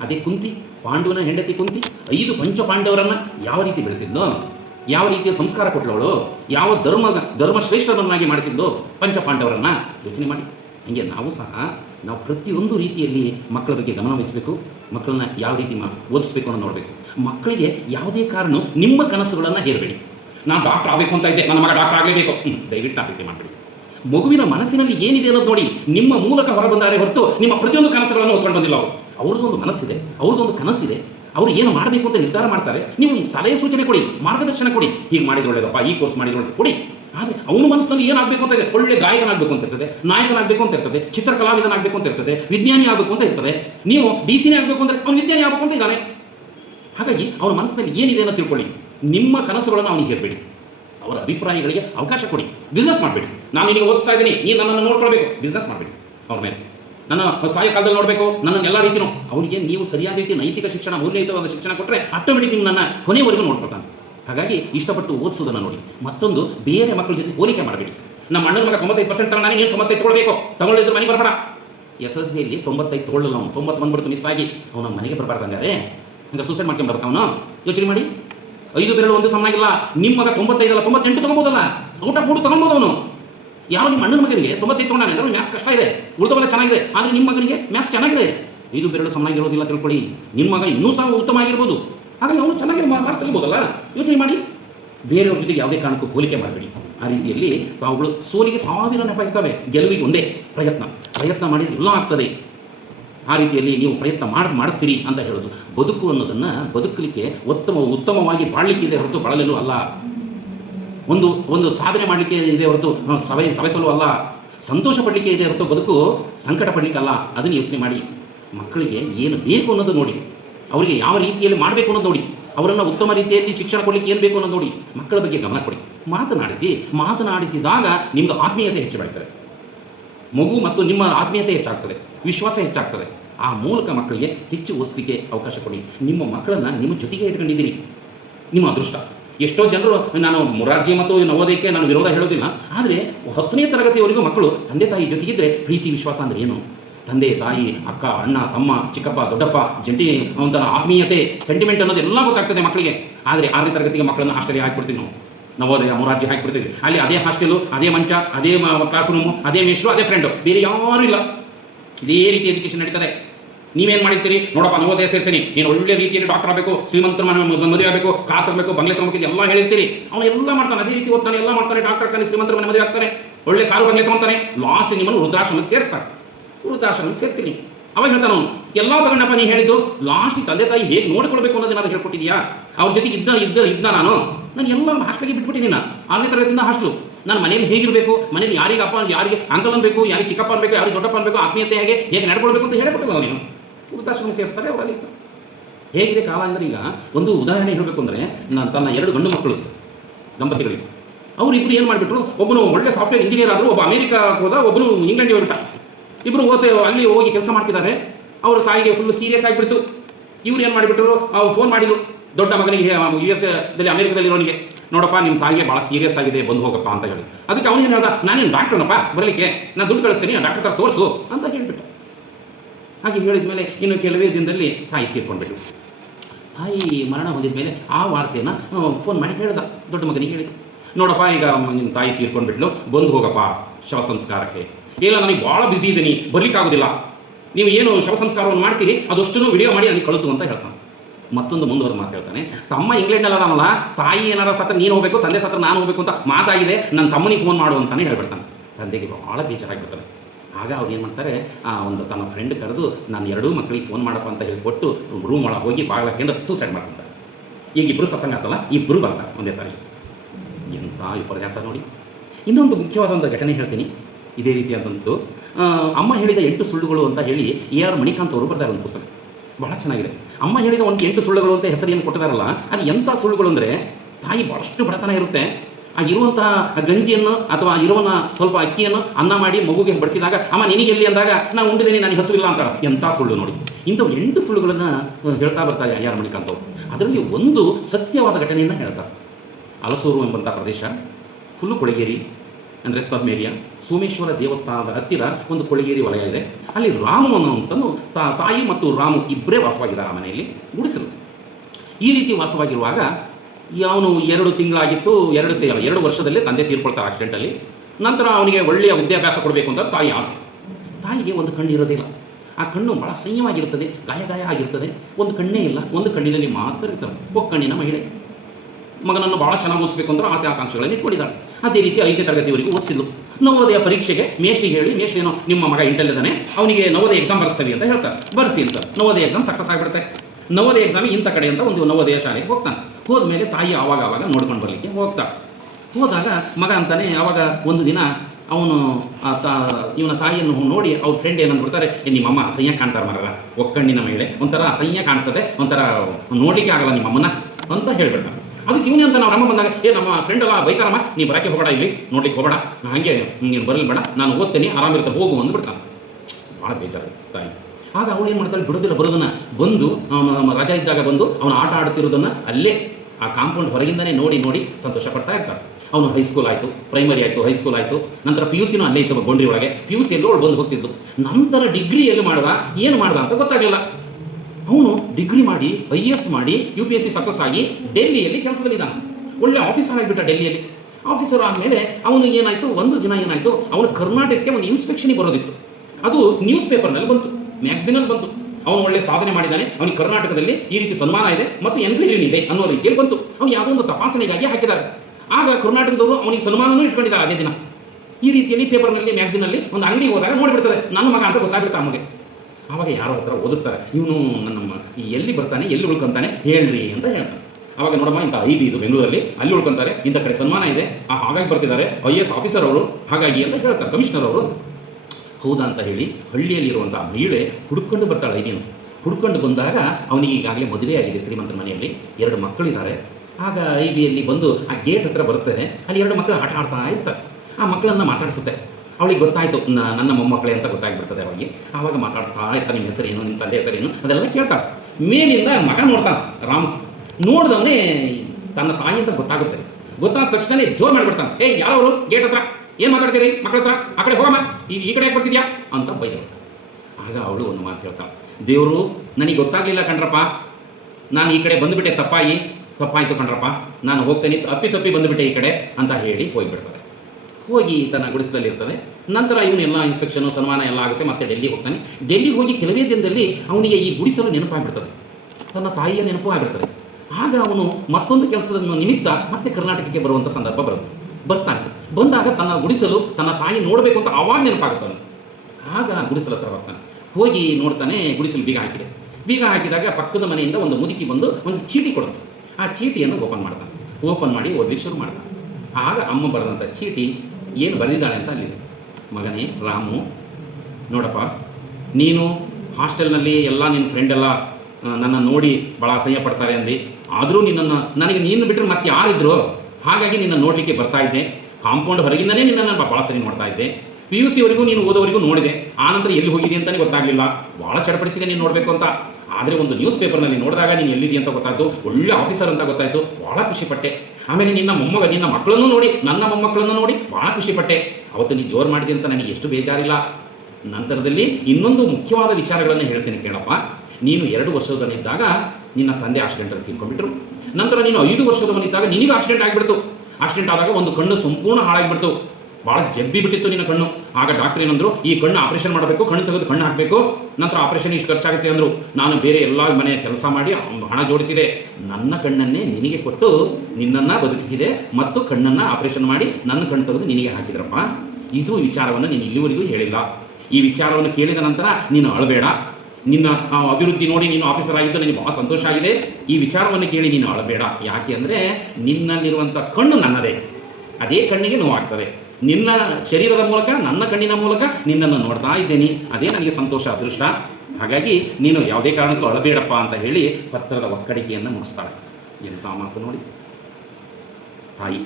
ಅದೇ ಕುಂತಿ, ಪಾಂಡುವನ ಹೆಂಡತಿ ಕುಂತಿ 5 ಪಂಚಪಾಂಡವರನ್ನು ಯಾವ ರೀತಿ ಬೆಳೆಸಿದ್ಲು, ಯಾವ ರೀತಿಯ ಸಂಸ್ಕಾರ ಕೊಟ್ಟಳವಳು, ಯಾವ ಧರ್ಮಶ್ರೇಷ್ಠರನ್ನಾಗಿ ಮಾಡಿಸಿದ್ದು ಪಂಚಪಾಂಡವರನ್ನು ಯೋಚನೆ ಮಾಡಿ. ಹೀಗೆ ನಾವು ಪ್ರತಿಯೊಂದು ರೀತಿಯಲ್ಲಿ ಮಕ್ಕಳ ಬಗ್ಗೆ ಗಮನ ವಹಿಸಬೇಕು. ಮಕ್ಕಳನ್ನ ಯಾವ ರೀತಿ ಓದಿಸ್ಬೇಕು ಅನ್ನೋ ನೋಡಬೇಕು. ಮಕ್ಕಳಿಗೆ ಯಾವುದೇ ಕಾರಣ ನಿಮ್ಮ ಕನಸುಗಳನ್ನು ಹೇರಬೇಡಿ. ನಾನು ಡಾಕ್ಟರ್ ಆಗಬೇಕು ಅಂತ ಇದ್ದೆ, ನನ್ನ ಮಗ ಡಾಕ್ಟರ್ ಆಗಲೇಬೇಕು, ದಯವಿಟ್ಟು ಆ ರೀತಿ ಮಾಡಬೇಡಿ. ಮಗುವಿನ ಮನಸ್ಸಿನಲ್ಲಿ ಏನಿದೆ ಅನ್ನೋದು ನೋಡಿ ನಿಮ್ಮ ಮೂಲಕ ಹೊರಬಂದಾರೆ ಹೊರತು ನಿಮ್ಮ ಪ್ರತಿಯೊಂದು ಕನಸುಗಳನ್ನು ಓದ್ಕೊಂಡು ಬಂದಿಲ್ಲ. ಅವ್ರದ್ದೊಂದು ಮನಸ್ಸಿದೆ, ಅವ್ರದ್ದೊಂದು ಕನಸಿದೆ, ಅವರು ಏನು ಮಾಡಬೇಕು ಅಂತ ನಿರ್ಧಾರ ಮಾಡ್ತಾರೆ. ನೀವು ಸಲಹೆ ಸೂಚನೆ ಕೊಡಿ, ಮಾರ್ಗದರ್ಶನ ಕೊಡಿ. ಹೀಗೆ ಮಾಡಿದ್ರೆ ಒಳ್ಳೆಯದಪ್ಪ, ಈ ಕೋರ್ಸ್ ಮಾಡಿದ್ರೆ ಒಳ್ಳೆಯದು ಕೊಡಿ. ಆದರೆ ಅವನ ಮನಸ್ಸಿನಲ್ಲಿ ಏನಾಗಬೇಕು ಅಂತ ಇದೆ, ಒಳ್ಳೆ ಗಾಯಕನಾಗಬೇಕು ಅಂತ ಇರ್ತದೆ, ನಾಯಕನಾಗಬೇಕು ಅಂತ ಇರ್ತದೆ, ಚಿತ್ರಕಲಾವಿದನಾಗಬೇಕು ಅಂತ ಇರ್ತದೆ, ವಿಜ್ಞಾನಿ ಆಗಬೇಕು ಅಂತ ಇರ್ತದೆ. ನೀವು DC ಆಗಬೇಕು ಅಂದರೆ ಅವನು ವಿಜ್ಞಾನಿ ಆಗಬೇಕು ಅಂತ ಇದ್ದಾನೆ. ಹಾಗಾಗಿ ಅವನ ಮನಸ್ಸಿನಲ್ಲಿ ಏನಿದೆ ಅನ್ನೋ ತಿಳ್ಕೊಳ್ಳಿ. ನಿಮ್ಮ ಕನಸುಗಳನ್ನು ಅವನಿಗೆ ಹೇಳಬೇಡಿ, ಅವರ ಅಭಿಪ್ರಾಯಗಳಿಗೆ ಅವಕಾಶ ಕೊಡಿ. ಬಿಸ್ನೆಸ್ ಮಾಡಬೇಡಿ. ನಾನು ನಿನಗೆ ಓದಿಸ್ತಾ ಇದ್ದೀನಿ, ನೀನು ನನ್ನನ್ನು ನೋಡ್ಕೊಳ್ಬೇಕು, ಬಿಸ್ನೆಸ್ ಮಾಡಬೇಡಿ. ಅವ್ರ ಮೇಲೆ ನನ್ನ ಸಾಯ ಕಾಲದಲ್ಲಿ ನೋಡಬೇಕು, ನನ್ನನ್ನು ಎಲ್ಲ ರೀತಿಯೂ ಅವನಿಗೆ ನೀವು ಸರಿಯಾದ ರೀತಿ ನೈತಿಕ ಶಿಕ್ಷಣ, ಮೌಲ್ಯಯುತವಾದ ಶಿಕ್ಷಣ ಕೊಟ್ಟರೆ ಆಟೋಮೆಟಿಕ್ ನಿಮ್ಮನ್ನು ಕೊನೆಯವರೆಗೂ ನೋಡ್ಕೊಳ್ತಾನೆ. ಹಾಗಾಗಿ ಇಷ್ಟಪಟ್ಟು ಓದಿಸೋದನ್ನು ನೋಡಿ. ಮತ್ತೊಂದು, ಬೇರೆ ಮಕ್ಕಳ ಜೊತೆ ಹೋಲಿಕೆ ಮಾಡಬೇಡಿ. ನಮ್ಮ ಅಣ್ಣನ ಮಗ 95% ತಗೊಂಡಾನೆ, ನೀನು 95 ತೊಗೊಳ್ಬೇಕು, ತಗೊಳ್ಳಿದ್ರೆ ಮನೆಗೆ ಬರಬೇಡ. SSLCಯಲ್ಲಿ 95 ತೊಗೊಳ್ಳಲ್ಲ, ಅವನು 90 ಬಂದ್ಬಿಡ್ತು ಮಿಸ್ ಆಗಿ, ಅವನ ಮನೆಗೆ ಬರಬಾರ್ದು. ಹಂಗಾರೆ ಸೂಸೈಡ್ ಮಾಡ್ಕೊಂಡ್ಬರ್ತಾವ ಅವನು. ಯೋಚನೆ ಮಾಡಿ, 5 ಬೆರಳು ಒಂದು ಸಮನಾಗಿಲ್ಲ. ನಿಮ್ಮ ಮಗ 95 ಅಲ್ಲ 98 ತೊಗೊಬೋದಲ್ಲ, ಔಟ್ ಆಫ್ 4 ತೊಗೊಬೋದು ಅವನು. ಯಾವ ನಿಮ್ಮ ಅಣ್ಣನ ಮಗನಿಗೆ 95 ತೊಗೊಂಡಾನೆ ಅಂದರೆ ಮ್ಯಾಥ್ಸ್ ಕಷ್ಟ ಇದೆ, ಉಳಿದವೆಲ್ಲ ಚೆನ್ನಾಗಿದೆ. ಆದರೆ ನಿಮ್ಮ ಮಗನಿಗೆ ಮ್ಯಾಥ್ಸ್ ಚೆನ್ನಾಗಿದೆ. 5 ಬೆರಳು ಸಮನಾಗಿರೋದಿಲ್ಲ ತಿಳ್ಕೊಳ್ಳಿ. ನಿಮ್ಮ ಮಗ ಇನ್ನೂ ಸಹ ಉತ್ತಮ ಆಗಿರ್ಬೋದು, ಹಾಗಾಗಿ ಅವನು ಚೆನ್ನಾಗಿ ಮಾರ್ಕ್ಸ್ ತೆಗಿಬೋದಲ್ಲ. ಯೋಚನೆ ಮಾಡಿ. ಬೇರೆಯವ್ರ ಜೊತೆಗೆ ಯಾವುದೇ ಕಾರಣಕ್ಕೂ ಹೋಲಿಕೆ ಮಾಡಬೇಡಿ. ಆ ರೀತಿಯಲ್ಲಿ ತಾವುಗಳು ಸೋಲಿಗೆ 1000 ನೆಪ ಇರ್ತವೆ, ಗೆಲುವಿಗೆ ಒಂದೇ ಪ್ರಯತ್ನ ಮಾಡಿದರೆ ಎಲ್ಲ ಆಗ್ತದೆ. ಆ ರೀತಿಯಲ್ಲಿ ನೀವು ಪ್ರಯತ್ನ ಮಾಡಿಸ್ತೀರಿ ಅಂತ ಹೇಳೋದು. ಬದುಕು ಅನ್ನೋದನ್ನು ಬದುಕಲಿಕ್ಕೆ ಉತ್ತಮವಾಗಿ ಬಾಳಲಿಕ್ಕೆ ಇದೆ ಹೊರತು ಬಾಳಲು ಅಲ್ಲ. ಒಂದು ಸಾಧನೆ ಮಾಡಲಿಕ್ಕೆ ಇದೆ ಹೊರತು ಸವೆಸಲು ಅಲ್ಲ. ಸಂತೋಷ ಪಡಲಿಕ್ಕೆ ಇದೆ ಹೊರತು ಬದುಕು ಸಂಕಟ ಪಡಲಿಕ್ಕಲ್ಲ. ಅದನ್ನು ಯೋಚನೆ ಮಾಡಿ. ಮಕ್ಕಳಿಗೆ ಏನು ಬೇಕು ಅನ್ನೋದು ನೋಡಿ, ಅವರಿಗೆ ಯಾವ ರೀತಿಯಲ್ಲಿ ಮಾಡಬೇಕು ಅನ್ನೋದು ನೋಡಿ, ಅವರನ್ನು ಉತ್ತಮ ರೀತಿಯಲ್ಲಿ ಶಿಕ್ಷಣ ಕೊಡಲಿಕ್ಕೆ ಏನು ಬೇಕು ಅನ್ನೋದು ನೋಡಿ, ಮಕ್ಕಳ ಬಗ್ಗೆ ಗಮನ ಕೊಡಿ. ಮಾತನಾಡಿಸಿದಾಗ ನಿಮ್ಮದು ಆತ್ಮೀಯತೆ ಹೆಚ್ಚು ಬೆಳೀತದೆ. ಮಗು ಮತ್ತು ನಿಮ್ಮ ಆತ್ಮೀಯತೆ ಹೆಚ್ಚಾಗ್ತದೆ, ವಿಶ್ವಾಸ ಹೆಚ್ಚಾಗ್ತದೆ. ಆ ಮೂಲಕ ಮಕ್ಕಳಿಗೆ ಹೆಚ್ಚು ಓದಿಸಲಿಕ್ಕೆ ಅವಕಾಶ ಕೊಡಿ. ನಿಮ್ಮ ಮಕ್ಕಳನ್ನು ನಿಮ್ಮ ಜೊತೆಗೆ ಇಟ್ಕೊಂಡಿದ್ದೀರಿ, ನಿಮ್ಮ ಅದೃಷ್ಟ. ಎಷ್ಟೋ ಜನರು, ನಾನು ಮೊರಾರ್ಜಿ ಮತ್ತು ನವೋದಯಕ್ಕೆ ನಾನು ವಿರೋಧ ಹೇಳೋದಿಲ್ಲ, ಆದರೆ 10ನೇ ತರಗತಿಯವರೆಗೂ ಮಕ್ಕಳು ತಂದೆ ತಾಯಿ ಜೊತೆಗಿದ್ದರೆ ಪ್ರೀತಿ ವಿಶ್ವಾಸ ಅಂದರೆ ಏನು, ತಂದೆ ತಾಯಿ ಅಕ್ಕ ಅಣ್ಣ ತಮ್ಮ ಚಿಕ್ಕಪ್ಪ ದೊಡ್ಡಪ್ಪ ಜಂಟಿ ಒಂಥರ ಆತ್ಮೀಯತೆ ಸೆಂಟಿಮೆಂಟ್ ಅನ್ನೋದು ಎಲ್ಲ ಗೊತ್ತಾಗ್ತದೆ ಮಕ್ಕಳಿಗೆ. ಆದರೆ 6ನೇ ತರಗತಿಗೆ ಮಕ್ಕಳನ್ನು ಹಾಸ್ಟೆಲ್ಗೆ ಹಾಕಿಬಿಡ್ತೀವಿ ನಾವು, ನವೋದಯ ಮೊರಾರ್ಜಿ ಹಾಕಿಬಿಡ್ತೀವಿ. ಅಲ್ಲಿ ಅದೇ ಹಾಸ್ಟೆಲು, ಅದೇ ಮಂಚ, ಅದೇ ಕ್ಲಾಸ್ ರೂಮು, ಅದೇ ಮೇಷ್ಟ್ರು, ಅದೇ ಫ್ರೆಂಡು, ಬೇರೆ ಯಾರೂ ಇಲ್ಲ. ಇದೇ ರೀತಿ ಎಜುಕೇಷನ್ ನಡೀತದೆ. ನೀವೇನು ಮಾಡಿರ್ತೀರಿ? ನೋಡಪ್ಪ ನವೋದಯ ಸೇರಿಸಿ ನೀನು ಒಳ್ಳೆ ರೀತಿಯಲ್ಲಿ ಡಾಕ್ಟರ್ ಆಗಬೇಕು, ಶ್ರೀಮಂತರ ಮದುವೆ ಆಗಬೇಕು, ಕಾರ್ ತರಬೇಕು, ಬಂಗ್ಲೆ ತರಬೇಕು ಎಲ್ಲ ಹೇಳಿರ್ತೀರಿ. ಅವನು ಎಲ್ಲ ಮಾಡ್ತಾನೆ, ಅದೇ ರೀತಿ ಓದ್ತಾನೆ, ಎಲ್ಲ ಮಾಡ್ತಾನೆ, ಡಾಕ್ಟರ್ ಆಗ್ತಾನೆ, ಶ್ರೀಮಂತರ ಮದುವೆ ಆಗ್ತಾನೆ, ಒಳ್ಳೆ ಕಾರು ಬಂಗ್ಲೆ ತಗೊತಾನೆ. ಲಾಸ್ಟ್ ನಿಮ್ಮನ್ನು ವೃದ್ಧಾಶ್ರಮಕ್ಕೆ ಸೇರ್ತೀನಿ. ಅವಾಗ ಹೇಳ್ತಾನೆ ಅವನು, ಎಲ್ಲ ತಗೊಂಡಪ್ಪ ನೀ ಹೇಳಿದ್ದು, ಲಾಸ್ಟ್ ತಂದೆ ತಾಯಿ ಹೇಗೆ ನೋಡಿಕೊಳ್ಬೇಕು ಅನ್ನೋದೇನಾದ್ರು ಹೇಳ್ಕೊಟ್ಟಿದ್ಯಾ? ಅವ್ರ ಜೊತೆಗೆ ಇದ್ದ ನಾನು ಎಲ್ಲ ಹಾಸ್ಟೆಲ್ಗೆ ಬಿಟ್ಬಿಟ್ಟಿನಿ. ನಾನು 6ನೇ ತರಗತಿಯಿಂದ ಹಾಸ್ಟೆಲು. ನಾನು ಮನೇಲಿ ಹೇಗಿರಬೇಕು, ಮನೇಲಿ ಯಾರಿಗೆ ಅಪ್ಪ, ಯಾರಿಗೆ ಅಂಕಲ್ ಅನ್ಬೇಕು, ಯಾರಿಗೆ ಚಿಕ್ಕಪ್ಪ ಅನ್ಬೇಕು, ಯಾರಿಗೆ ದೊಡ್ಡಪ್ಪ ಅನ್ಬೇಕು, ಆತ್ಮೀಯತೆ ಹೇಗೆ ನಡ್ಕೊಳ್ಬೇಕು ಅಂತ ಹೇಳ್ಕೊಟ್ಟಿಲ್ಲ ನೀನು. ವೃದ್ಧಾಶ್ರಮ ಸೇರಿಸ್ತಾರೆ ಅವರಲ್ಲಿ. ಹೇಗಿದೆ ಕಾಲ ಅಂದರೆ, ಈಗ ಒಂದು ಉದಾಹರಣೆ ಹೇಳಬೇಕು ಅಂದರೆ, ತನ್ನ 2 ಗಂಡು ಮಕ್ಕಳು ದಂಪತಿಗಳಿಗೆ, ಅವರಿಬ್ಬರು ಏನು ಮಾಡಿಬಿಟ್ರು, ಒಬ್ಬನು ಒಳ್ಳೆ ಸಾಫ್ಟ್ವೇರ್ ಇಂಜಿನಿಯರ್ ಆದರು, ಒಬ್ಬ ಅಮೆರಿಕಾಗೆ ಹೋದ, ಒಬ್ಬನು ಇಂಗ್ಲೆಂಡ್ಗೆ ಹೊರಟ. ಇಬ್ಬರು ಅಲ್ಲಿ ಹೋಗಿ ಕೆಲಸ ಮಾಡ್ತಿದ್ದಾರೆ. ಅವ್ರ ತಾಯಿಗೆ ಫುಲ್ ಸೀರಿಯಸ್ ಆಗಿಬಿಡ್ತು. ಇವ್ರು ಏನು ಮಾಡಿಬಿಟ್ರು, ಅವ್ರು ಫೋನ್ ಮಾಡಿದ್ರು ದೊಡ್ಡ ಮಗನಿಗೆ, US ದಲ್ಲಿ ಅಮೆರಿಕದಲ್ಲಿರೋನಿಗೆ, ನೋಡಪ್ಪ ನಿಮ್ಮ ತಾಯಿಗೆ ಭಾಳ ಸೀರಿಯಸ್ ಆಗಿದೆ, ಬಂದು ಹೋಗಪ್ಪ ಅಂತ ಹೇಳಿ. ಅದಕ್ಕೆ ಅವನೇನು ಹೇಳ್ದ, ನಾನೇನು ಡಾಕ್ಟ್ರನಪ್ಪ ಬರಲಿಕ್ಕೆ, ನಾನು ದುಡ್ಡು ಕಳಿಸ್ತೀನಿ, ಡಾಕ್ಟರ್ ಹತ್ರ ತೋರಿಸು ಅಂತ ಹೇಳಿಬಿಟ್ಟು. ಹಾಗೆ ಹೇಳಿದ ಮೇಲೆ ಇನ್ನು ಕೆಲವೇ ದಿನದಲ್ಲಿ ತಾಯಿ ತೀರ್ಕೊಂಡ್ಬಿಟ್ಟು. ತಾಯಿ ಮರಣ ಹೊಂದಿದ ಮೇಲೆ ಆ ವಾರ್ತೆಯನ್ನು ಫೋನ್ ಮಾಡಿ ಹೇಳ್ದ, ದೊಡ್ಡ ಮಗನಿಗೆ ಹೇಳಿದ, ನೋಡಪ್ಪ ಈಗ ನಿಮ್ಮ ತಾಯಿ ತೀರ್ಕೊಂಡ್ಬಿಟ್ಲು, ಬಂದು ಹೋಗಪ್ಪ ಶವ ಸಂಸ್ಕಾರಕ್ಕೆ. ಇಲ್ಲ ನನಗೆ ಭಾಳ ಬ್ಯುಸಿ ಇದ್ದೀನಿ, ಬರಲಿಕ್ಕಾಗೋದಿಲ್ಲ, ನೀವು ಏನು ಶವ ಸಂಸ್ಕಾರವನ್ನು ಮಾಡ್ತೀರಿ ಅದಷ್ಟನ್ನು ವಿಡಿಯೋ ಮಾಡಿ ನನಗೆ ಕಳಿಸು ಅಂತ ಹೇಳ್ತಾನೆ. ಮತ್ತೊಂದು ಮುಂದುವರೆದು ಮಾತು ಹೇಳ್ತಾನೆ, ತಮ್ಮ ಇಂಗ್ಲೆಂಡಲ್ಲಿ ಅದಾನಲ್ಲ, ತಾಯಿ ಏನಾರ ಸತ್ರ ನೀನು ಹೋಗಬೇಕು, ತಂದೆ ಸತ್ರ ನಾನು ಹೋಗಬೇಕು ಅಂತ ಮಾತಾಗಿದೆ, ನನ್ನ ತಮ್ಮನಿಗೆ ಫೋನ್ ಮಾಡು ಅಂತಾನೆ ಹೇಳ್ಬಿಡ್ತಾನೆ. ತಂದೆಗೆ ಭಾಳ ಬೇಜಾರಾಗಿಬಿಡ್ತಾನೆ. ಆಗ ಅವ್ರು ಏನು ಮಾಡ್ತಾರೆ, ಒಂದು ತನ್ನ ಫ್ರೆಂಡ್ ಕರೆದು ನಾನು 2 ಮಕ್ಕಳಿಗೆ ಫೋನ್ ಮಾಡಪ್ಪ ಅಂತ ಹೇಳಿಕೊಟ್ಟು ರೂಮ್ ಒಳಗೆ ಹೋಗಿ ಬಾಗಿಲಕ್ಕೆಂಡು ಸೂಸೈಡ್ ಮಾಡ್ಕೊತಾರೆ. ಈಗ ಇಬ್ಬರು ಸತ್ತಂಗಾತಲ್ಲ, ಇಬ್ಬರು ಬರ್ತಾರೆ ಒಂದೇ ಸಾರಿ. ಎಂಥ ವಿಪರ್ಯಾಸ ನೋಡಿ. ಇನ್ನೊಂದು ಮುಖ್ಯವಾದ ಒಂದು ಘಟನೆ ಹೇಳ್ತೀನಿ. ಇದೇ ರೀತಿಯಾದಂಥದ್ದು, ಅಮ್ಮ ಹೇಳಿದ 8 ಸುಳ್ಳುಗಳು ಅಂತ ಹೇಳಿ AR ಮಣಿಕಾಂತ್ ಅವರು ಬರ್ತಾರೆ ಒಂದು ಪುಸ್ತಕ, ಭಾಳ ಚೆನ್ನಾಗಿದೆ. ಅಮ್ಮ ಹೇಳಿದ 8 ಸುಳ್ಳುಗಳು ಅಂತ ಹೆಸರು ಏನು ಕೊಟ್ಟಿದಾರಲ್ಲ, ಅದು ಎಂಥ ಸುಳ್ಳುಗಳು ಅಂದರೆ, ತಾಯಿ ಭಾಳಷ್ಟು ಬಡತನ ಇರುತ್ತೆ, ಆ ಇರುವಂತಹ ಗಂಜಿಯನ್ನು ಅಥವಾ ಇರುವನ್ನ ಸ್ವಲ್ಪ ಅಕ್ಕಿಯನ್ನು ಅನ್ನ ಮಾಡಿ ಮಗುಗೆ ಬಡಿಸಿದಾಗ, ಅಮ್ಮ ನಿನಗೆ ಎಲ್ಲಿ ಅಂದಾಗ ನಾನು ಉಂಡಿದ್ದೀನಿ, ನನಗೆ ಹಸುವಿಲ್ಲ ಅಂತ. ಎಂಥ ಸುಳ್ಳು ನೋಡಿ. ಇಂಥವು 8 ಸುಳ್ಳುಗಳನ್ನು ಹೇಳ್ತಾ ಬರ್ತಾರೆ AR ಮಣಿಕಾಂತ್ ಅವರು. ಅದರಲ್ಲಿ ಒಂದು ಸತ್ಯವಾದ ಘಟನೆಯನ್ನು ಹೇಳ್ತಾರೆ. ಹಲಸೂರು ಎಂಬಂಥ ಪ್ರದೇಶ ಫುಲ್ಲು ಕೊಳಗೇರಿ, ಅಂದರೆ ಸಬ್ ಏರಿಯಾ, ಸೋಮೇಶ್ವರ ದೇವಸ್ಥಾನದ ಹತ್ತಿರ ಒಂದು ಕೊಳಗೇರಿ ವಲಯ ಇದೆ. ಅಲ್ಲಿ ರಾಮು ಅನ್ನುವಂಥನು ತಾಯಿ ಮತ್ತು ರಾಮು ಇಬ್ಬರೇ ವಾಸವಾಗಿದ್ದಾರೆ ಆ ಮನೆಯಲ್ಲಿ, ಗುಡಿಸಲು. ಈ ರೀತಿ ವಾಸವಾಗಿರುವಾಗ ಅವನು 2 ತಿಂಗಳಾಗಿತ್ತು, 2 ವರ್ಷದಲ್ಲೇ ತಂದೆ ತೀರ್ಕೊಳ್ತಾರೆ ಆಕ್ಸಿಡೆಂಟಲ್ಲಿ. ನಂತರ ಅವನಿಗೆ ಒಳ್ಳೆಯ ವಿದ್ಯಾಭ್ಯಾಸ ಕೊಡಬೇಕು ಅಂತ ತಾಯಿ ಆಸೆ. ತಾಯಿಗೆ ಒಂದು ಕಣ್ಣು ಇರೋದಿಲ್ಲ, ಆ ಕಣ್ಣು ಭಾಳ ಸಂಯವಾಗಿರುತ್ತದೆ, ಗಾಯ ಆಗಿರ್ತದೆ, ಒಂದು ಕಣ್ಣೇ ಇಲ್ಲ, ಒಂದು ಕಣ್ಣಿನಲ್ಲಿ ಮಾತ್ರ ಇರ್ತಾರೆ. ಒಕ್ಕಣ್ಣಿನ ಮಹಿಳೆ. ಮಗನನ್ನು ಭಾಳ ಚೆನ್ನಾಗಿ ಓದಿಸಬೇಕು ಅಂದ್ರೆ ಆಸೆ ಆಕಾಂಕ್ಷೆಗಳನ್ನು ಇಟ್ಕೊಂಡಿದ್ದಾಳೆ. ಅದೇ ರೀತಿ 5ನೇ ತರಗತಿವರೆಗೂ ಓದಿಸಿದ್ಲು. ನವೋದಯ ಪರೀಕ್ಷೆಗೆ ಮೇಷ್ಟ್ರಿಗೆ ಹೇಳಿ, ಮೇಷ್ಟ್ರೇನೋ ನಿಮ್ಮ ಮಗ ಇಂಟೆಲ್ಲಿದ್ದಾನೆ, ಅವನಿಗೆ ನವೋದಯ ಎಕ್ಸಾಮ್ ಬರೆಸ್ತೀವಿ ಅಂತ ಹೇಳ್ತಾರೆ. ಬರೆಸಿ ಅಂತ ನವೋದಯ ಎಕ್ಸಾಮ್ ಸಕ್ಸಸ್ ಆಗಿಬಿಡುತ್ತೆ. ನವೋದಯ ಎಕ್ಸಾಮ್ ಇಂಥ ಕಡೆ ಅಂತ ಒಂದು ನವೋದಯ ಶಾಲೆಗೆ ಹೋಗ್ತಾನೆ. ಹೋದ್ಮೇಲೆ ತಾಯಿ ಆವಾಗ ನೋಡ್ಕೊಂಡು ಬರಲಿಕ್ಕೆ ಹೋಗ್ತಾಳೆ. ಹೋದಾಗ ಮಗ ಅಂತಾನೆ, ಆವಾಗ ಒಂದು ದಿನ ಅವನು ಇವನ ತಾಯಿಯನ್ನು ನೋಡಿ ಅವ್ರ ಫ್ರೆಂಡ್ ಏನಂದ್ಬಿಡ್ತಾರೆ, ನಿಮ್ಮಮ್ಮ ಅಸಹ್ಯ ಕಾಣ್ತಾರೆ ಮಗ, ಒಕ್ಕಣ್ಣಿನ ಮಹಿಳೆ, ಒಂಥರ ಅಸಹ್ಯ ಕಾಣಿಸ್ತದೆ, ಒಂಥರ ನೋಡಲಿಕ್ಕೆ ಆಗಲ್ಲ ನಿಮ್ಮಮ್ಮನ ಅಂತ ಹೇಳ್ಬಿಡ್ತಾನೆ. ಅದಕ್ಕೆ ಇವನೇ ಅಂತ ನಾವು ಅಮ್ಮ ಬಂದಾಗ, ನಮ್ಮ ಫ್ರೆಂಡ್ ಎಲ್ಲ ಬೈತಾರಮ್ಮ, ನೀ ಬರೋಕ್ಕೆ ಹೋಗಬೇಡ, ಇಲ್ಲಿ ನೋಡ್ಲಿಕ್ಕೆ ಹೋಗಬೇಡ, ಹಾಗೆ ನೀನು ಬರಲಿ ಬೇಡ, ನಾನು ಓದ್ತೇನೆ, ಆರಾಮಿರುತ್ತೆ, ಹೋಗು ಅಂದ್ಬಿಡ್ತಾನೆ. ಭಾಳ ಬೇಜಾರಾಗುತ್ತೆ ತಾಯಿ. ಆಗ ಅವಳು ಏನು ಮಾಡ್ತಾಳೆ, ಬರೋದನ್ನು ಬಂದು ರಜಾ ಇದ್ದಾಗ ಬಂದು ಅವನು ಆಟ ಆಡ್ತಿರೋದನ್ನು ಅಲ್ಲೇ ಆ ಕಾಂಪೌಂಡ್ ಹೊರಗಿಂದನೇ ನೋಡಿ ಸಂತೋಷ ಪಡ್ತಾ ಇರ್ತಾಳೆ. ಅವನು ಹೈಸ್ಕೂಲ್ ಆಯಿತು, ಪ್ರೈಮರಿ ಆಯಿತು, ಹೈಸ್ಕೂಲ್ ಆಯಿತು, ನಂತರ PUC ಅಲ್ಲೇ ಇತ್ತು ಬೌಂಡ್ರಿ ಒಳಗೆ. PUC ಎಲ್ಲೋ ಅವಳು ಬಂದು ಹೋಗ್ತಿದ್ದು. ನಂತರ ಡಿಗ್ರಿ ಎಲ್ಲಿ ಮಾಡ್ದ, ಏನು ಮಾಡ್ದ ಅಂತ ಗೊತ್ತಾಗಲಿಲ್ಲ. ಅವನು ಡಿಗ್ರಿ ಮಾಡಿ IAS ಮಾಡಿ UPSC ಸಕ್ಸಸ್ ಆಗಿ ಡೆಲ್ಲಿಯಲ್ಲಿ ಕೆಲಸದಲ್ಲಿದ್ದಾನೆ. ಒಳ್ಳೆ ಆಫೀಸರ್ ಆಗಿಬಿಟ್ಟ ಡೆಲ್ಲಿಯಲ್ಲಿ. ಆಫೀಸರ್ ಆದಮೇಲೆ ಅವನು ಏನಾಯಿತು, ಒಂದು ದಿನ ಏನಾಯಿತು, ಅವನು ಕರ್ನಾಟಕಕ್ಕೆ ಒಂದು ಇನ್ಸ್ಪೆಕ್ಷನಿಗೆ ಬರೋದಿತ್ತು. ಅದು ನ್ಯೂಸ್ ಪೇಪರ್ನಲ್ಲಿ ಬಂತು, ಮ್ಯಾಗ್ಝಿನಲ್ಲಿ ಬಂತು. ಅವನು ಒಳ್ಳೆ ಸಾಧನೆ ಮಾಡಿದ್ದಾನೆ, ಅವನಿಗೆ ಕರ್ನಾಟಕದಲ್ಲಿ ಈ ರೀತಿ ಸನ್ಮಾನ ಇದೆ ಮತ್ತು ಎನ್ಕ್ವೈರಿ ಇದೆ ಅನ್ನೋ ರೀತಿಯಲ್ಲಿ ಬಂತು. ಅವನು ಯಾವುದೋ ಒಂದು ತಪಾಸಣೆಗಾಗಿ ಹಾಕಿದ್ದಾರೆ. ಆಗ ಕರ್ನಾಟಕದವರು ಅವನಿಗೆ ಸನ್ಮಾನನೂ ಇಟ್ಕೊಂಡಿದ್ದಾರೆ ಅದೇ ದಿನ. ಈ ರೀತಿಯಲ್ಲಿ ಪೇಪರ್ನಲ್ಲಿ ಮ್ಯಾಗ್ಝಿನಲ್ಲಿ ಒಂದು ಅಂಗಡಿಗೆ ಹೋದಾಗ ನೋಡಿಬಿಡ್ತದೆ, ನನ್ನ ಮಗ ಅಂತ ಗೊತ್ತಾಗ್ಬಿಡ್ತಾ ನಮಗೆ. ಆವಾಗ ಯಾರೋ ಹತ್ರ ಓದಿಸ್ತಾರೆ, ಇವನು ಎಲ್ಲಿ ಬರ್ತಾನೆ, ಎಲ್ಲಿ ಉಳ್ಕೊಂತಾನೆ ಹೇಳ್ರಿ ಅಂತ ಹೇಳ್ತಾನೆ. ಆವಾಗ ನೋಡಮ್ಮ, ಇಂಥ IB ಇದು ಬೆಂಗಳೂರಲ್ಲಿ, ಅಲ್ಲಿ ಉಳ್ಕೊಂತಾರೆ, ಇಂಥ ಕಡೆ ಸನ್ಮಾನ ಇದೆ, ಹಾಗಾಗಿ ಬರ್ತಿದ್ದಾರೆ, IAS ಆಫೀಸರ್ ಅವರು ಹಾಗಾಗಿ ಅಂತ ಹೇಳ್ತಾರೆ ಕಮಿಷನರ್ ಅವರು. ಹೌದಾ ಅಂತ ಹೇಳಿ ಹಳ್ಳಿಯಲ್ಲಿರುವಂಥ ಮಹಿಳೆ ಹುಡ್ಕೊಂಡು ಬರ್ತಾಳೆ ಐಬಿಯನ್ನು. ಹುಡ್ಕೊಂಡು ಬಂದಾಗ ಅವನಿಗೆ ಈಗಾಗಲೇ ಮದುವೆ ಆಗಿದೆ, ಶ್ರೀಮಂತರ ಮನೆಯಲ್ಲಿ 2 ಮಕ್ಕಳಿದ್ದಾರೆ. ಆಗ IBಯಲ್ಲಿ ಬಂದು ಆ ಗೇಟ್ ಹತ್ರ ಬರುತ್ತದೆ, ಅಲ್ಲಿ 2 ಮಕ್ಕಳು ಆಟ ಆಡ್ತಾ ಇರ್ತಾರೆ. ಆ ಮಕ್ಕಳನ್ನು ಮಾತಾಡಿಸುತ್ತೆ. ಅವಳಿಗೆ ಗೊತ್ತಾಯಿತು ನನ್ನ ಮೊಮ್ಮಕ್ಕಳೇ ಅಂತ ಗೊತ್ತಾಗ್ಬಿಡ್ತದೆ ಅವಳಿಗೆ. ಆವಾಗ ಮಾತಾಡಿಸ್ತಾ ಇರ್ತಾನೆ, ನಿಮ್ಮ ಹೆಸರೇನು, ನಿಮ್ಮ ತಂದೆ ಹೆಸರೇನು ಅದೆಲ್ಲ ಕೇಳ್ತಾಳೆ. ಮೇಲಿಂದ ಮಗ ನೋಡ್ತಾನೆ, ರಾಮ ನೋಡಿದವನೇ ತನ್ನ ತಾಯಿ ಅಂತ ಗೊತ್ತಾಗುತ್ತೆ. ಗೊತ್ತಾದ ತಕ್ಷಣ ಜೋರು ಮಾಡಿಬಿಡ್ತಾನೆ, ಯಾರವರು ಗೇಟ್ ಹತ್ರ ಏನು ಮಾತಾಡ್ತೀರಿ ಮಕ್ಕಳ ಹತ್ರ, ಆ ಕಡೆ ಹೋಗಮ್ಮ, ಈ ಕಡೆ ಯಾಕೆ ಬರ್ತಿದ್ಯಾ ಅಂತ ಬೈದು. ಆಗ ಅವಳು ಒಂದು ಮಾತು ಹೇಳ್ತಾಳೆ, ದೇವರು ನನಗೆ ಗೊತ್ತಾಗಲಿಲ್ಲ ಕಣ್ರಪ್ಪ, ನಾನು ಈ ಕಡೆ ಬಂದುಬಿಟ್ಟೆ, ತಪ್ಪಾಯಿತು ಕಣ್ರಪ್ಪ, ನಾನು ಹೋಗ್ತೇನೆ, ತಪ್ಪಿ ಬಂದುಬಿಟ್ಟೆ ಈ ಕಡೆ ಅಂತ ಹೇಳಿ ಹೋಗಿಬಿಡ್ತಾರೆ. ಹೋಗಿ ತನ್ನ ಗುಡಿಸಲಲ್ಲಿ ಇರ್ತದೆ. ನಂತರ ಇವನ್ನೆಲ್ಲ ಇನ್ಸ್ಪೆಕ್ಷನು ಸನ್ಮಾನ ಎಲ್ಲ ಆಗುತ್ತೆ, ಮತ್ತೆ ಡೆಲ್ಲಿಗೆ ಹೋಗ್ತಾನೆ. ಡೆಲ್ಲಿಗೆ ಹೋಗಿ ಕೆಲವೇ ದಿನದಲ್ಲಿ ಅವನಿಗೆ ಈ ಗುಡಿಸಲು ನೆನಪಾಗ್ಬಿಡ್ತದೆ, ತನ್ನ ತಾಯಿಯ ನೆನಪು ಆಗಿಬಿಡ್ತದೆ. ಆಗ ಅವನು ಮತ್ತೊಂದು ಕೆಲಸದ ನಿಮಿತ್ತ ಮತ್ತೆ ಕರ್ನಾಟಕಕ್ಕೆ ಬರುವಂಥ ಸಂದರ್ಭ ಬರ್ತಾನೆ. ಬಂದಾಗ ತನ್ನ ಗುಡಿಸಲು ತನ್ನ ತಾಯಿ ನೋಡಬೇಕು ಅಂತ ಆವಾಗ ನೆನಪಾಗುತ್ತಾನೆ. ಆಗ ಗುಡಿಸಲು ಹತ್ರ ಬರ್ತಾನೆ, ಹೋಗಿ ನೋಡ್ತಾನೆ, ಗುಡಿಸಲು ಬೀಗ ಹಾಕಿದಾಗ ಪಕ್ಕದ ಮನೆಯಿಂದ ಒಂದು ಮುದುಕಿ ಬಂದು ಒಂದು ಚೀಟಿ ಕೊಡುತ್ತೆ. ಆ ಚೀಟಿಯನ್ನು ಓಪನ್ ಮಾಡಿ ಓದಲಿಕ್ಕೆ ಶುರು ಮಾಡ್ತಾನೆ. ಆಗ ಅಮ್ಮ ಬರೆದಂಥ ಚೀಟಿ ಏನು ಬರೆದಿದ್ದಾಳೆ ಅಂತ ಅಲ್ಲಿದೆ. ಮಗನೇ ರಾಮು, ನೋಡಪ್ಪ, ನೀನು ಹಾಸ್ಟೆಲ್ನಲ್ಲಿ ಎಲ್ಲ ನಿನ್ನ ಫ್ರೆಂಡೆಲ್ಲ ನನ್ನ ನೋಡಿ ಭಾಳ ಅಸಹ್ಯ ಪಡ್ತಾರೆ ಅಂದು, ಆದರೂ ನನಗೆ ನೀನು ಬಿಟ್ಟರೆ ಮತ್ತೆ ಯಾರಿದ್ರು, ಹಾಗಾಗಿ ನಿನ್ನ ನೋಡಲಿಕ್ಕೆ ಬರ್ತಾ ಇದ್ದೆ. ಕಾಂಪೌಂಡ್ ಹೊರಗಿಂದನೇ ನಿನ್ನನ್ನು ಭಾಳ ಸರಿ ನೋಡ್ತಾ ಇದ್ದೆ. PUCವರೆಗೂ ನೀನು ಓದೋವರೆಗೂ ನೋಡಿದೆ, ಆನಂತರ ಎಲ್ಲಿ ಹೋಗಿದೆ ಅಂತಲೇ ಗೊತ್ತಾಗಲಿಲ್ಲ, ಭಾಳ ಚಡಪಡಿಸಿದೆ ನೀನು ನೋಡಬೇಕು ಅಂತ. ಆದರೆ ಒಂದು ನ್ಯೂಸ್ ಪೇಪರ್ನಲ್ಲಿ ನೋಡಿದಾಗ ನೀನು ಎಲ್ಲಿದೆ ಅಂತ ಗೊತ್ತಾಯಿತು, ಒಳ್ಳೆ ಆಫೀಸರ್ ಅಂತ ಗೊತ್ತಾಯಿತು, ಭಾಳ ಖುಷಿಪಟ್ಟೆ. ಆಮೇಲೆ ನಿನ್ನ ಮಕ್ಕಳನ್ನು ನೋಡಿ, ನನ್ನ ಮೊಮ್ಮಕ್ಕಳನ್ನು ನೋಡಿ ಭಾಳ ಖುಷಿಪಟ್ಟೆ. ಅವತ್ತು ನೀನು ಜೋರು ಮಾಡಿದೆ ಅಂತ ನನಗೆ ಎಷ್ಟು ಬೇಜಾರಿಲ್ಲ. ನಂತರದಲ್ಲಿ ಇನ್ನೊಂದು ಮುಖ್ಯವಾದ ವಿಚಾರಗಳನ್ನು ಹೇಳ್ತೀನಿ ಕೇಳಪ್ಪ. ನೀನು 2 ವರ್ಷದವನಿದ್ದಾಗ ನಿನ್ನ ತಂದೆ ಆಕ್ಸಿಡೆಂಟಲ್ಲಿ ತೀರ್ಕೊಂಡ್ಬಿಟ್ರು. ನಂತರ ನೀನು 5 ವರ್ಷದವನಿದ್ದಾಗ ನಿನಗೆ ಆಕ್ಸಿಡೆಂಟ್ ಆಗಿಬಿಡ್ತು. ಆಕ್ಸಿಡೆಂಟ್ ಆದಾಗ ಒಂದು ಕಣ್ಣು ಸಂಪೂರ್ಣ ಹಾಳಾಗಿಬಿಡ್ತು, ಭಾಳ ಜಬ್ಬಿ ಬಿಟ್ಟಿತ್ತು ನಿನ್ನ ಕಣ್ಣು. ಆಗ ಡಾಕ್ಟರ್ ಏನಂದ್ರು, ಈ ಕಣ್ಣು ಆಪರೇಷನ್ ಮಾಡಬೇಕು, ಕಣ್ಣು ತೆಗೆದು ಕಣ್ಣು ಹಾಕಬೇಕು, ನಂತರ ಆಪರೇಷನ್ ಇಷ್ಟು ಖರ್ಚಾಗುತ್ತೆ ಅಂದರು. ನಾನು ಬೇರೆ ಎಲ್ಲ ಮನೆಯ ಕೆಲಸ ಮಾಡಿ ಹಣ ಜೋಡಿಸಿದೆ, ನನ್ನ ಕಣ್ಣನ್ನೇ ನಿನಗೆ ಕೊಟ್ಟು ನಿನ್ನನ್ನು ಬದುಕಿಸಿದೆ, ಮತ್ತು ಕಣ್ಣನ್ನು ಆಪರೇಷನ್ ಮಾಡಿ ನನ್ನ ಕಣ್ಣು ತೆಗೆದು ನಿನಗೆ ಹಾಕಿದ್ರಪ್ಪ. ಇದು ವಿಚಾರವನ್ನು ನೀನು ಇಲ್ಲಿವರೆಗೂ ಹೇಳಿಲ್ಲ. ಈ ವಿಚಾರವನ್ನು ಕೇಳಿದ ನಂತರ ನೀನು ಅಳಬೇಡ. ನಿನ್ನ ಅಭಿವೃದ್ಧಿ ನೋಡಿ ನೀನು ಆಫೀಸರ್ ಆಗಿದ್ದು ನನಗೆ ಭಾಳ ಸಂತೋಷ ಆಗಿದೆ. ಈ ವಿಚಾರವನ್ನು ಕೇಳಿ ನೀನು ಅಳಬೇಡ. ಯಾಕೆ ಅಂದರೆ ನಿನ್ನಲ್ಲಿರುವಂಥ ಕಣ್ಣು ನನ್ನದೇ, ಅದೇ ಕಣ್ಣಿಗೆ ನೋವಾಗ್ತದೆ. ನಿನ್ನ ಶರೀರದ ಮೂಲಕ, ನನ್ನ ಕಣ್ಣಿನ ಮೂಲಕ ನಿನ್ನನ್ನು ನೋಡ್ತಾ ಇದ್ದೇನೆ, ಅದೇ ನನಗೆ ಸಂತೋಷ, ಅದೃಷ್ಟ. ಹಾಗಾಗಿ ನೀನು ಯಾವುದೇ ಕಾರಣಕ್ಕೂ ಅಳಬೇಡಪ್ಪ ಅಂತ ಹೇಳಿ ಪತ್ರದ ಒಕ್ಕಡಿಕೆಯನ್ನು ಮುಗಿಸ್ತಾಳೆ. ಎಂಥ ಮಾತು ನೋಡಿ, ತಾಯಿ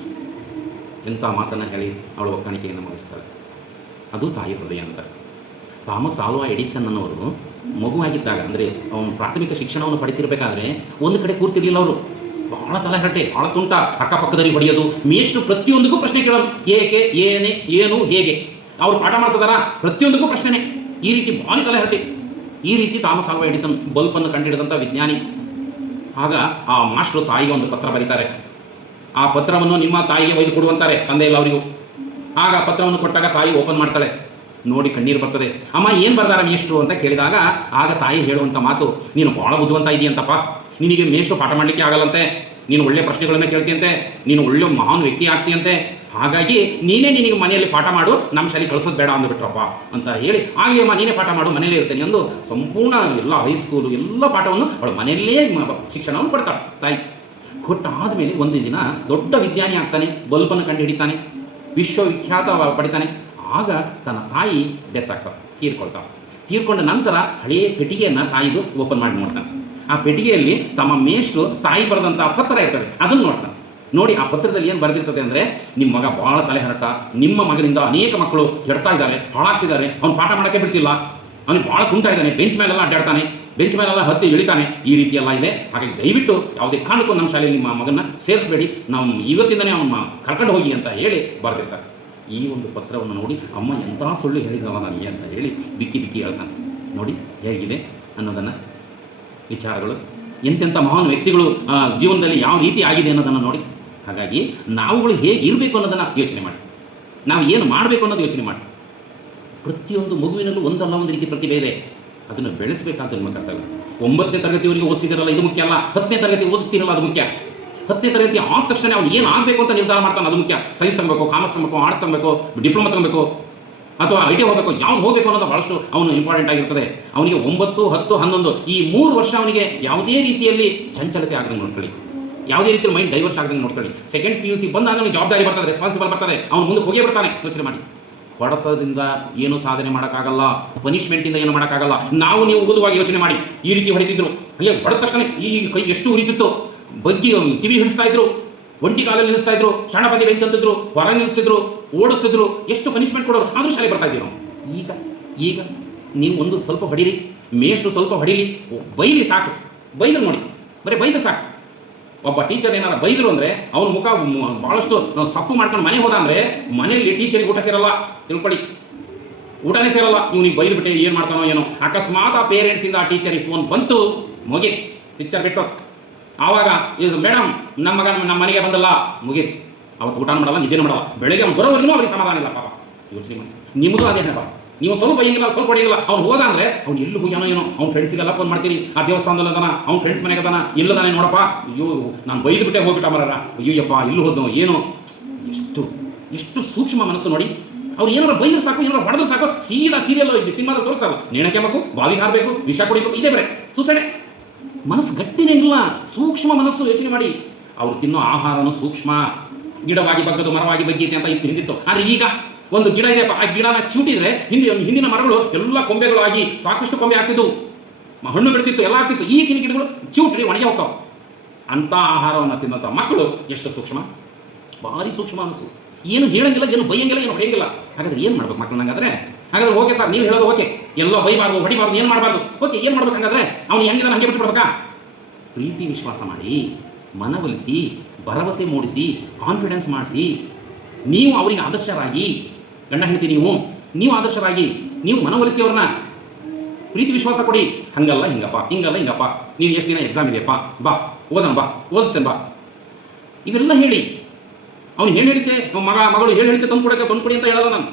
ಎಂಥ ಮಾತನ್ನು ಹೇಳಿ ಅವಳ ಒಕ್ಕಣಿಕೆಯನ್ನು ಮುಗಿಸ್ತಾಳೆ. ಅದು ತಾಯಿ ಹೃದಯ ಅಂತ. ಥಾಮಸ್ ಆಲ್ವಾ ಎಡಿಸನ್ ಅನ್ನೋರು ಮಗುವಾಗಿದ್ದಾಗ, ಅಂದರೆ ಅವನು ಪ್ರಾಥಮಿಕ ಶಿಕ್ಷಣವನ್ನು ಪಡಿತಿರ್ಬೇಕಾದ್ರೆ ಒಂದು ಕಡೆ ಕೂರ್ತಿರ್ಲಿಲ್ಲ. ಅವರು ಭಾಳ ತಲೆಹರಟೆ, ಭಾಳ ತುಂಟ, ಅಕ್ಕಪಕ್ಕದಲ್ಲಿ ಹೊಡೆಯೋದು, ಮೇಷ್ಟು ಪ್ರತಿಯೊಂದಕ್ಕೂ ಪ್ರಶ್ನೆ ಕೇಳೋದು, ಏಕೆ, ಏನೇ, ಏನು, ಹೇಗೆ. ಅವರು ಪಾಠ ಮಾಡ್ತಿದಾರ, ಪ್ರತಿಯೊಂದಕ್ಕೂ ಪ್ರಶ್ನೆನೇ. ಈ ರೀತಿ ಭಾಳ ತಲೆಹರಟೆ. ಈ ರೀತಿ ಥಾಮಸ್ ಆಲ್ವಾ ಎಡಿಸನ್ ಬಲ್ಬನ್ನು ಕಂಡುಹಿಡಿದಂಥ ವಿಜ್ಞಾನಿ. ಆಗ ಆ ಮಾಸ್ಟ್ರು ತಾಯಿಗೆ ಒಂದು ಪತ್ರ ಬರೀತಾರೆ. ಆ ಪತ್ರವನ್ನು ನಿಮ್ಮ ತಾಯಿಗೆ ಒಯ್ದು ಕೊಡುವಂತಾರೆ, ತಂದೆ ಇಲ್ಲ ಅವರಿಗೂ. ಆಗ ಪತ್ರವನ್ನು ಕೊಟ್ಟಾಗ ತಾಯಿ ಓಪನ್ ಮಾಡ್ತಾಳೆ, ನೋಡಿ ಕಣ್ಣೀರು ಬರ್ತದೆ. ಅಮ್ಮ ಏನು ಬರ್ದಾರ ಮೇಷ್ಟ್ರು ಅಂತ ಕೇಳಿದಾಗ ಆಗ ತಾಯಿ ಹೇಳುವಂಥ ಮಾತು, ನೀನು ಭಾಳ ಬುದ್ಧಿವಂತ ಇದೆಯಂತಪ್ಪ, ನಿನಗೆ ಮೇಷ್ಟ್ರು ಪಾಠ ಮಾಡಲಿಕ್ಕೆ ಆಗಲ್ಲಂತೆ, ನೀನು ಒಳ್ಳೆಯ ಪ್ರಶ್ನೆಗಳನ್ನು ಕೇಳ್ತೀಯಂತೆ, ನೀನು ಒಳ್ಳೆ ಮಹಾನ್ ವ್ಯಕ್ತಿ ಆಗ್ತೀಯಂತೆ, ಹಾಗಾಗಿ ನಿನಗೆ ಮನೆಯಲ್ಲಿ ಪಾಠ ಮಾಡು, ನಮ್ಮ ಶಾಲೆಗೆ ಕಳಿಸೋದು ಬೇಡ ಅಂದುಬಿಟ್ರಪ್ಪ ಅಂತ ಹೇಳಿ, ಆಗಲಿ ಅಮ್ಮ ನೀನೇ ಪಾಠ ಮಾಡು, ಮನೇಲೇ ಇರ್ತೇನೆ ಎಂದು ಸಂಪೂರ್ಣ ಎಲ್ಲ ಹೈಸ್ಕೂಲು ಎಲ್ಲ ಪಾಠವನ್ನು ಅವಳು ಮನೆಯಲ್ಲೇ ಶಿಕ್ಷಣವನ್ನು ಕೊಡ್ತಾಳೆ ತಾಯಿ. ಕೊಟ್ಟಾದ ಮೇಲೆ ಒಂದು ದಿನ ದೊಡ್ಡ ವಿಜ್ಞಾನಿ ಆಗ್ತಾನೆ, ಬಲ್ಬನ್ನು ಕಂಡು ಹಿಡಿತಾನೆ, ವಿಶ್ವವಿಖ್ಯಾತ ಪಡಿತಾನೆ. ಆಗ ತನ್ನ ತಾಯಿ ಡೆತ್ ಆಗ್ತಾಳೆ, ತೀರ್ಕೊಂಡ ನಂತರ ಹಳೆಯ ಪೆಟ್ಟಿಗೆಯನ್ನು ತಾಯಿದು ಓಪನ್ ಮಾಡಿ ನೋಡ್ತಾನೆ. ಆ ಪೆಟ್ಟಿಗೆಯಲ್ಲಿ ತಮ್ಮ ಮೇಷ್ಟ್ರು ತಾಯಿ ಬರೆದಂಥ ಪತ್ರ ಇರ್ತದೆ, ಅದನ್ನು ನೋಡ್ತಾನೆ. ನೋಡಿ ಆ ಪತ್ರದಲ್ಲಿ ಏನು ಬರೆದಿರ್ತದೆ ಅಂದರೆ, ನಿಮ್ಮ ಮಗ ಭಾಳ ತಲೆಹರಟ, ನಿಮ್ಮ ಮಗನಿಂದ ಅನೇಕ ಮಕ್ಕಳು ಕೆಡ್ತಾ ಇದ್ದಾರೆ, ಹಾಳಾಗ್ತಿದ್ದಾರೆ, ಅವ್ನು ಪಾಠ ಮಾಡೋಕ್ಕೆ ಬಿಡ್ತಿಲ್ಲ, ಅವನಿಗೆ ಭಾಳ ತುಂಟ ಇದ್ದಾನೆ, ಬೆಂಚ್ ಮೇಲೆಲ್ಲ ಅಡ್ಡಾಡ್ತಾನೆ, ಬೆಂಚ್ ಮೇಲೆಲ್ಲ ಹತ್ತಿ ಇಳಿತಾನೆ, ಈ ರೀತಿ ಎಲ್ಲ ಇದೆ. ಹಾಗಾಗಿ ದಯವಿಟ್ಟು ಯಾವುದೇ ಕಾರಣಕ್ಕೂ ನಮ್ಮ ಶಾಲೆಯಲ್ಲಿ ನಿಮ್ಮ ಮಗನ ಸೇರಿಸಬೇಡಿ, ನಾವು ಇವತ್ತಿಂದನೇ ಅವನ್ನ ಕರ್ಕೊಂಡು ಹೋಗಿ ಅಂತ ಹೇಳಿ ಬರೆದಿರ್ತಾರೆ. ಈ ಒಂದು ಪತ್ರವನ್ನು ನೋಡಿ ಅಮ್ಮ ಎಂಥ ಸುಳ್ಳು ಹೇಳಿದವ ನನಗೆ ಅಂತ ಹೇಳಿ ಬಿಕ್ಕಿ ಹೇಳ್ತಾನೆ. ನೋಡಿ ಹೇಗಿದೆ ಅನ್ನೋದನ್ನು, ವಿಚಾರಗಳು ಎಂತೆಂಥ ಮಹಾನ್ ವ್ಯಕ್ತಿಗಳು ಜೀವನದಲ್ಲಿ ಯಾವ ರೀತಿ ಆಗಿದೆ ಅನ್ನೋದನ್ನು ನೋಡಿ. ಹಾಗಾಗಿ ನಾವುಗಳು ಹೇಗೆ ಇರಬೇಕು ಅನ್ನೋದನ್ನು ಯೋಚನೆ ಮಾಡಿ, ನಾವು ಏನು ಮಾಡಬೇಕು ಅನ್ನೋದು ಯೋಚನೆ ಮಾಡಿ. ಪ್ರತಿಯೊಂದು ಮಗುವಿನಲ್ಲೂ ಒಂದಲ್ಲ ಒಂದು ರೀತಿ ಪ್ರತಿಭೆ ಇದೆ, ಅದನ್ನು ಬೆಳೆಸಬೇಕಾದ ನಿಮ್ಮ ಕರ್ತವ್ಯ. 9ನೇ ತರಗತಿವರೆಗೆ ಓದಿಸಿದಿರಲ್ಲ ಇದು ಮುಖ್ಯ ಅಲ್ಲ, 10ನೇ ತರಗತಿ ಓದಿಸ್ತಿರಲ್ಲ ಅದು ಮುಖ್ಯ. 10ನೇ ತರಗತಿ ಆದ ತಕ್ಷಣ ಅವ್ನು ಏನು ಆಗಬೇಕು ಅಂತ ನಿರ್ಧಾರ ಮಾಡ್ತಾನೆ ಅದು ಮುಖ್ಯ. ಸೈನ್ಸ್ ತಗೋಬೇಕು, ಕಾಮರ್ಸ್ ತಗೋಬೇಕು, ಆರ್ಟ್ಸ್ ತಗೋಬೇಕು, ಡಿಪ್ಲೊಮಾ ತಗೋಬೇಕು, ಅಥವಾ ಐ ಟಿ ಹೋಗಬೇಕು, ಯಾವ್ದು ಹೋಗಬೇಕು ಅನ್ನೋದು ಭಾಳಷ್ಟು ಅವನು ಇಂಪಾರ್ಟೆಂಟ್ ಆಗಿರ್ತದೆ. ಅವನಿಗೆ 9, 10, 11 ಈ 3 ವರ್ಷ ಅವನಿಗೆ ಯಾವುದೇ ರೀತಿಯಲ್ಲಿ ಚಂಚಲತೆ ಆಗದಂಗೆ ನೋಡ್ಕೊಳ್ಳಿ, ಯಾವುದೇ ರೀತಿಯಲ್ಲಿ ಮೈಂಡ್ ಡೈವರ್ಸ್ ಆಗದಂಗೆ ನೋಡ್ಕೊಳ್ಳಿ. ಸೆಕೆಂಡ್ PUC ಬಂದಾಗ ಅವನಿಗೆ ಜವಾಬ್ದಾರಿ ಬರ್ತದೆ, ರೆಸ್ಪಾನ್ಸಿಬಲ್ ಬರ್ತದೆ, ಅವನು ಮುಂದೆ ಹೋಗೇ ಬಿಡ್ತಾನೆ. ಯೋಚನೆ ಮಾಡಿ, ಹೊಡೆತದಿಂದ ಏನು ಸಾಧನೆ ಮಾಡೋಕ್ಕಾಗಲ್ಲ, ಪನಿಷ್ಮೆಂಟಿಂದ ಏನು ಮಾಡೋಕ್ಕಾಗಲ್ಲ. ನೀವು ಓದುವಾಗ ಯೋಚನೆ ಮಾಡಿ, ಈ ರೀತಿ ಹೊಡಿತಿದ್ರು, ಹಾಗೆ ಹೊಡೆದ ತಕ್ಷಣ ಈ ಕೈ ಎಷ್ಟು ಉರಿತಿತ್ತು, ಬಗ್ಗಿ ಕಿವಿ ಹಿಡಿಸ್ತಾ ಇದ್ರು, ಒಂಟಿ ಕಾಲಲ್ಲಿ ನಿಲ್ಲಿಸ್ತಾ ಇದ್ರು, ಶಾಣಪತಿ ಬೆಂಚ್ ಅಂತಿದ್ರು, ಹೊರಗೆ ನಿಲ್ಲಿಸ್ತಿದ್ರು, ಓಡಿಸ್ತಿದ್ರು, ಎಷ್ಟು ಪನಿಷ್ಮೆಂಟ್ ಕೊಡೋರು, ಆದರೂ ಶಾಲೆ ಬರ್ತಾ ಇದ್ದೀವಿ ನಾವು. ಈಗ ನೀವು ಒಂದು ಸ್ವಲ್ಪ ಹೊಡೀರಿ, ಮೇಷ್ಟು ಸ್ವಲ್ಪ ಹೊಡೀರಿ, ಬೈಲಿ ಸಾಕು, ಬೈದ್ರೆ ನೋಡಿ, ಬರೀ ಬೈದ್ರೆ ಸಾಕು. ಒಬ್ಬ ಟೀಚರ್ ಏನಾರ ಬೈದರು ಅಂದರೆ ಅವನ ಮುಖ ಭಾಳಷ್ಟು ಸಪ್ಪು ಮಾಡ್ಕೊಂಡು ಮನೆ ಹೋದ ಅಂದರೆ ಮನೆಯಲ್ಲಿ ಟೀಚರಿಗೆ ಊಟ ಸೇರಲ್ಲ, ತಿಳ್ಕೊಳ್ಳಿ, ಊಟನೇ ಸೇರಲ್ಲ. ಇವ್ನಿಗೆ ಬೈದು ಬಿಟ್ಟೆ ಏನು ಮಾಡ್ತಾನೋ ಏನೋ. ಅಕಸ್ಮಾತ್ ಆ ಪೇರೆಂಟ್ಸಿಂದ ಆ ಟೀಚರಿಗೆ ಫೋನ್ ಬಂತು, ಮುಗೀತು, ಟೀಚರ್ ಬಿಟ್ಟು. ಆವಾಗ ಇದು ಮೇಡಮ್ ನಮ್ಮ ಮಗ ನಮ್ಮ ಮನೆಗೆ ಬಂದಲ್ಲ, ಮುಗೀತು. ಅವತ್ತು ಊಟ ಮಾಡಲ್ಲ, ನಿದ್ದೆನೂ ಮಾಡಲ್ಲ, ಬೆಳಗ್ಗೆ ಅವ್ನು ಬರೋವರೆಗೂ ಅವ್ರಿಗೆ ಸಮಾಧಾನ ಇಲ್ಲ. ಪಾಪ ಯೋಚನೆ ಮಾಡಿ, ನಿಮ್ಮದು ಅದೇ ಬಾ, ನೀವು ಸ್ವಲ್ಪ ಬೈಯಂಗಿಲ್ಲ, ಸ್ವಲ್ಪ ಹೊಡೆಯಂಗಿಲ್ಲ. ಅವ್ನು ಹೋದ ಅಂದರೆ ಅವ್ನು ಎಲ್ಲಿ ಹೋಗ್ಯಾನೋ ಏನೋ, ಅವ್ನ ಫ್ರೆಂಡ್ಸಿಗೆಲ್ಲ ಫೋನ್ ಮಾಡ್ತೀರಿ, ಆ ದೇವಸ್ಥಾನದಲ್ಲಿ ಅದಾನ, ಅವ್ನ ಫ್ರೆಂಡ್ಸ್ ಮನೆಗೆ ಅದಾನ, ಎಲ್ಲದಾನೆ ನೋಡಪ್ಪ, ಅಯ್ಯೋ ನಾನು ಬೈದು ಬಿಟ್ಟೆ ಹೋಗ್ಬಿಟ್ಟ ಮರರ, ಅಯ್ಯೋಯಪ್ಪ ಎಲ್ಲೂ ಹೋದ್ನೋ ಏನೋ. ಎಷ್ಟು ಸೂಕ್ಷ್ಮ ಮನಸ್ಸು ನೋಡಿ. ಅವ್ರು ಏನಾರು ಬೈದ್ರೆ ಸಾಕು, ಏನಾರು ಹೊಡೆದ್ರೆ ಸಾಕು, ಸೀದಾ ಸೀರಿಯಲ್ ಸಿನಿಮಾದಲ್ಲಿ ತೋರಿಸ್ತಾರಲ್ಲ, ನೇಣಕ್ಕೆ ಹಾಕಬೇಕು, ಬಾವಿಗೆ ಹಾರಬೇಕು, ವಿಷ ಕುಡಿಬೇಕು, ಇದೇ ಬರೇ ಸೂಸೈಡೆ. ಮನಸ್ಸು ಗಟ್ಟಿನೇ ಇಲ್ಲ, ಸೂಕ್ಷ್ಮ ಮನಸ್ಸು. ಯೋಚನೆ ಮಾಡಿ, ಅವ್ರು ತಿನ್ನೋ ಆಹಾರನೂ ಸೂಕ್ಷ್ಮ. ಗಿಡವಾಗಿ ಬಗ್ಗದು ಮರವಾಗಿ ಬಗ್ಗೀತೆ ಅಂತ ಹಿಂದಿತ್ತು. ಆದರೆ ಈಗ ಒಂದು ಗಿಡ ಇದೆಯಪ್ಪ, ಆ ಗಿಡನ ಚೂಟಿದ್ರೆ ಹಿಂದಿನ ಮರಗಳು ಎಲ್ಲ ಕೊಂಬೆಗಳು ಆಗಿ ಸಾಕಷ್ಟು ಕೊಂಬೆ ಆಗ್ತಿದ್ವು, ಹಣ್ಣು ಬಿಡ್ತಿತ್ತು, ಎಲ್ಲ ಆಗ್ತಿತ್ತು. ಈಗಿನ ಗಿಡಗಳು ಚೂಟ್ರಿ ಒಣಗಿ ಹೋಗ್ತಾವೆ. ಅಂಥ ಆಹಾರವನ್ನು ತಿನ್ನೋಂಥ ಮಕ್ಕಳು ಎಷ್ಟು ಸೂಕ್ಷ್ಮ, ಭಾರಿ ಸೂಕ್ಷ್ಮ ಮನಸ್ಸು. ಏನು ಹೇಳಂಗಿಲ್ಲ, ಏನು ಬೈಯಂಗಿಲ್ಲ, ಏನು ಹೊಡೆಯಂಗಿಲ್ಲ. ಹಾಗಾದ್ರೆ ಏನು ಮಾಡ್ಬೇಕು ಮಕ್ಕಳು? ಹಾಗಾದ್ರೆ ಓಕೆ ಸರ್, ನೀವು ಹೇಳೋದು ಓಕೆ, ಎಲ್ಲ ಬೈಬಾರ್ದು, ಹೊಡಿಬಾರ್ದು, ಏನು ಮಾಡಬಾರ್ದು, ಓಕೆ, ಏನು ಮಾಡ್ಬೇಕು? ಹಾಗಾದ್ರೆ ಅವ್ನು ಹೆಂಗಿದ ಹಂಗೆ ಬಿಟ್ಬಿಡ್ಬೇಕಾ? ಪ್ರೀತಿ ವಿಶ್ವಾಸ ಮಾಡಿ, ಮನವೊಲಿಸಿ, ಭರವಸೆ ಮೂಡಿಸಿ, ಕಾನ್ಫಿಡೆನ್ಸ್ ಮಾಡಿಸಿ, ನೀವು ಅವರಿಗೆ ಆದರ್ಶರಾಗಿ, ಗಂಡ ಹೆಂಡತಿ ನೀವು ಆದರ್ಶರಾಗಿ, ನೀವು ಮನವೊಲಿಸಿ ಅವ್ರನ್ನ, ಪ್ರೀತಿ ವಿಶ್ವಾಸ ಕೊಡಿ. ಹಂಗಲ್ಲ ಹಿಂಗಪ್ಪ, ಹಿಂಗಪ್ಪ, ನೀವು ಎಷ್ಟು ದಿನ ಎಕ್ಸಾಮ್ ಇದೆಯಪ್ಪ, ಬಾ ಓದೋಣ, ಬಾ ಓದಿಸ್ತೇನೆ, ಬಾ, ಇವೆಲ್ಲ ಹೇಳಿ. ಅವ್ನು ಏನು ಹೇಳಿದ್ದೆ, ಮಗಳು ಏನು ಹೇಳಿದ್ದೆ, ತಂದುಕೊಡಿ ಅಂತ ಹೇಳಲ್ಲ ನಾನು.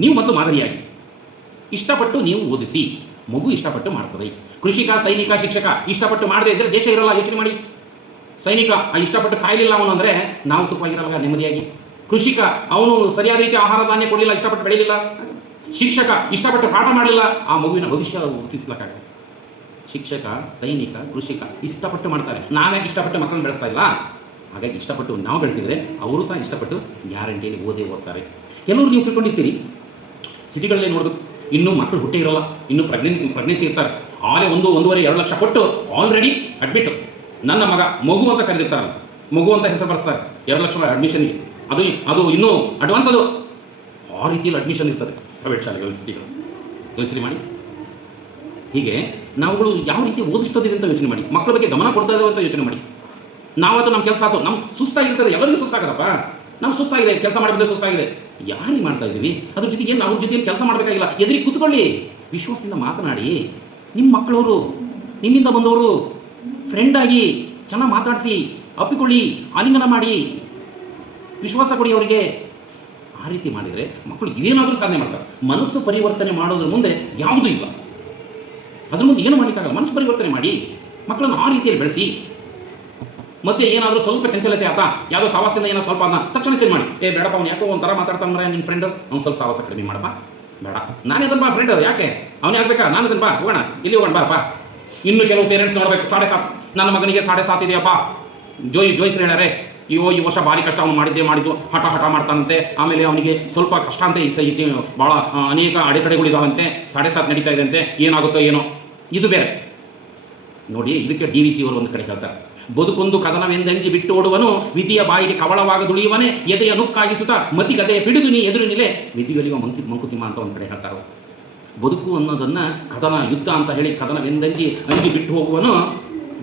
ನೀವು ಮೊದಲು ಮಾದರಿಯಾಗಿ ಇಷ್ಟಪಟ್ಟು ನೀವು ಓದಿಸಿ, ಮಗು ಇಷ್ಟಪಟ್ಟು ಮಾಡ್ತದೆ. ಕೃಷಿಕ, ಸೈನಿಕ, ಶಿಕ್ಷಕ ಇಷ್ಟಪಟ್ಟು ಮಾಡದೇ ಇದ್ದರೆ ದೇಶ ಇರಲ್ಲ. ಯೋಚನೆ ಮಾಡಿ, ಸೈನಿಕ ಇಷ್ಟಪಟ್ಟು ಕಾಯಲಿಲ್ಲ ಅವನು ಅಂದರೆ ನಾವು ಸುಖವಾಗಿರಲ್ಲ, ನೆಮ್ಮದಿಯಾಗಿ. ಕೃಷಿಕ ಅವನು ಸರಿಯಾದ ರೀತಿ ಆಹಾರ ಧಾನ್ಯ ಕೊಡಲಿಲ್ಲ, ಇಷ್ಟಪಟ್ಟು ಬೆಳೀಲಿಲ್ಲ. ಶಿಕ್ಷಕ ಇಷ್ಟಪಟ್ಟು ಪಾಠ ಮಾಡಲಿಲ್ಲ, ಆ ಮಗುವಿನ ಭವಿಷ್ಯ ಗುರುತಿಸ್ಲಿಕ್ಕಾಗಲ್ಲ. ಶಿಕ್ಷಕ, ಸೈನಿಕ, ಕೃಷಿಕ ಇಷ್ಟಪಟ್ಟು ಮಾಡ್ತಾರೆ. ನಾವ್ಯಾಕೆ ಇಷ್ಟಪಟ್ಟು ಮಕ್ಕಳನ್ನ ಬೆಳೆಸ್ತಾ ಇಲ್ಲ? ಹಾಗಾಗಿ ಇಷ್ಟಪಟ್ಟು ನಾವು ಬೆಳೆಸಿದರೆ ಅವರು ಸಹ ಇಷ್ಟಪಟ್ಟು ಗ್ಯಾರಂಟಿಯಲ್ಲಿ ಓದ್ತಾರೆ. ಕೆಲವರು ನೀವು ತಿಳ್ಕೊಂಡಿರ್ತೀರಿ, ಸಿಟಿಗಳಲ್ಲೇ ನೋಡಬೇಕು, ಇನ್ನೂ ಮಕ್ಕಳು ಹುಟ್ಟೇ ಇರೋಲ್ಲ, ಇನ್ನೂ ಪ್ರೆಗ್ನೆನ್ಸಿ ಇರ್ತಾರೆ. ಆಲೇ 1-1.5-2 ಲಕ್ಷ ಕೊಟ್ಟು ಆಲ್ರೆಡಿ ಅಡ್ಮಿಟ್, ನನ್ನ ಮಗು ಅಂತ ಕರೆದಿರ್ತಾರಲ್ಲ, ಮಗು ಅಂತ ಹೆಸರು ಬರೆಸ್ತಾರೆ, 2 ಲಕ್ಷ ಅಡ್ಮಿಷನ್ಗೆ. ಅದು ಇನ್ನೂ ಅಡ್ವಾನ್ಸ್. ಅದು ಆ ರೀತಿಯಲ್ಲಿ ಅಡ್ಮಿಷನ್ ಇರ್ತದೆ ಪ್ರೈವೇಟ್ ಶಾಲೆಗಳಲ್ಲಿ, ಸಿಟಿಗಳು. ಯೋಚನೆ ಮಾಡಿ. ಹೀಗೆ ನಾವುಗಳು ಯಾವ ರೀತಿ ಓದಿಸ್ತದೀವಿ ಅಂತ ಯೋಚನೆ ಮಾಡಿ, ಮಕ್ಕಳ ಬಗ್ಗೆ ಗಮನ ಕೊಡ್ತಾ ಇದ್ದೇವೆ ಅಂತ ಯೋಚನೆ ಮಾಡಿ. ನಾವತ್ತು ನಮ್ಮ ಕೆಲಸ ಆಯ್ತು, ನಮ್ಮ ಸುಸ್ತಾಗಿರ್ತದೆ, ಎಲ್ಲರಿಗೂ ಸುಸ್ತಾಗದಪ್ಪ, ನಮ್ಮ ಸುಸ್ತಾಗಿದೆ, ಕೆಲಸ ಮಾಡಿದ್ರೆ ಸುಸ್ತಾಗಿದೆ. ಯಾರಿಗೆ ಮಾಡ್ತಾ ಇದ್ದೀವಿ? ಅದ್ರ ಜೊತೆಗೆ ಏನು ಅವ್ರ ಜೊತೆ ಕೆಲಸ ಮಾಡಬೇಕಾಗಿಲ್ಲ, ಎದುರಿಗೆ ಕೂತ್ಕೊಳ್ಳಿ, ವಿಶ್ವಾಸದಿಂದ ಮಾತನಾಡಿ. ನಿಮ್ಮ ಮಕ್ಕಳವರು, ನಿಮ್ಮಿಂದ ಬಂದವರು, ಫ್ರೆಂಡಾಗಿ ಚೆನ್ನಾಗಿ ಮಾತಾಡಿಸಿ, ಅಪ್ಪಿಕೊಳ್ಳಿ, ಆಲಿಂಗನ ಮಾಡಿ, ವಿಶ್ವಾಸ ಕೊಡಿ ಅವರಿಗೆ. ಆ ರೀತಿ ಮಾಡಿದರೆ ಮಕ್ಕಳು ಏನಾದರೂ ಸಾಧನೆ ಮಾಡ್ತಾರೆ. ಮನಸ್ಸು ಪರಿವರ್ತನೆ ಮಾಡೋದ್ರ ಮುಂದೆ ಯಾವುದೂ ಇಲ್ಲ, ಅದ್ರ ಮುಂದೆ ಏನು ಮಾಡಲಿಕ್ಕಾಗಲ್ಲ. ಮನಸ್ಸು ಪರಿವರ್ತನೆ ಮಾಡಿ ಮಕ್ಕಳನ್ನು ಆ ರೀತಿಯಲ್ಲಿ ಬೆಳೆಸಿ. ಮಧ್ಯೆ ಏನಾದರೂ ಸ್ವಲ್ಪ ಚಂಚಲತೆ ಆತ, ಯಾವುದೋ ಸಾವಾಸದಿಂದ ಏನೋ ಸ್ವಲ್ಪ ಅದನ್ನ ತಕ್ಷಣ ಚೇಂಜ್ ಮಾಡಿ. ಬೇಡಪ್ಪ, ಅವ್ನು ಯಾಕೋ ಒಂಥರ ಮಾತಾಡ್ತಾನೆ ಮರ ನಿಮ್ಮ ಫ್ರೆಂಡ್, ಅವ್ನು ಸ್ವಲ್ಪ ಸಾವಾಸ ಕಡಿಮೆ ಮಾಡಪ್ಪ, ಬೇಡ, ನಾನಿದನ್ ಬಾ ಫ್ರೆಂಡ್, ಯಾಕೆ ಅವನೇ ಆಗಬೇಕಾ, ನಾನಿದನ್ ಬಾ, ಹೋಗೋಣ, ಇಲ್ಲಿ ಹೋಗೋಣ ಬಾರಪ್ಪ. ಇನ್ನು ಕೆಲವು ಪೇರೆಂಟ್ಸ್ ನೋಡಬೇಕು, 7.5, ನನ್ನ ಮಗನಿಗೆ 7.5 ಇದೆಯಪ್ಪ, ಜೋಯಿಸ್ರು ಹೇಳ್ಯಾರೆ, ಈ ವರ್ಷ ಭಾರಿ ಕಷ್ಟ ಅವನು ಮಾಡಿದ್ದು ಹಠ ಮಾಡ್ತಾನಂತೆ, ಆಮೇಲೆ ಅವನಿಗೆ ಸ್ವಲ್ಪ ಕಷ್ಟ ಅಂತ ಭಾಳ ಅನೇಕ ಅಡೆತಡೆಗಳಿದಾವಂತೆ, 7.5 ನಡೀತಾ ಇದೆ ಅಂತೆ, ಏನಾಗುತ್ತೋ ಏನೋ. ಇದು ಬೇರೆ ನೋಡಿ. ಇದಕ್ಕೆ DVG ಅವರು ಒಂದು ಕಡೆ ಹೇಳ್ತಾರೆ, ಬದುಕೊಂದು ಕದನವೆಂದಂಗಿ ಬಿಟ್ಟು ಓಡುವನು, ವಿಧಿಯ ಬಾಯಿಗೆ ಕವಳವಾಗ ದುಳಿಯುವನೇ, ಎದೆಯ ನುಕ್ಕಾಗಿಸುತ್ತ ಮತಿ ಗದೆಯ ಪಿಡಿದು ನೀ ಎದುರು ನಿಲೆ, ವಿಧಿಯೊಲಿವ ಮಂಕುತಿಮ್ಮ ಅಂತ ಒಂದು ಕಡೆ ಹೇಳ್ತಾರೆ. ಬದುಕು ಅನ್ನೋದನ್ನು ಕದನ, ಯುದ್ಧ ಅಂತ ಹೇಳಿ ಕದನವೆಂದಂಗಿ ಬಿಟ್ಟು ಹೋಗುವನು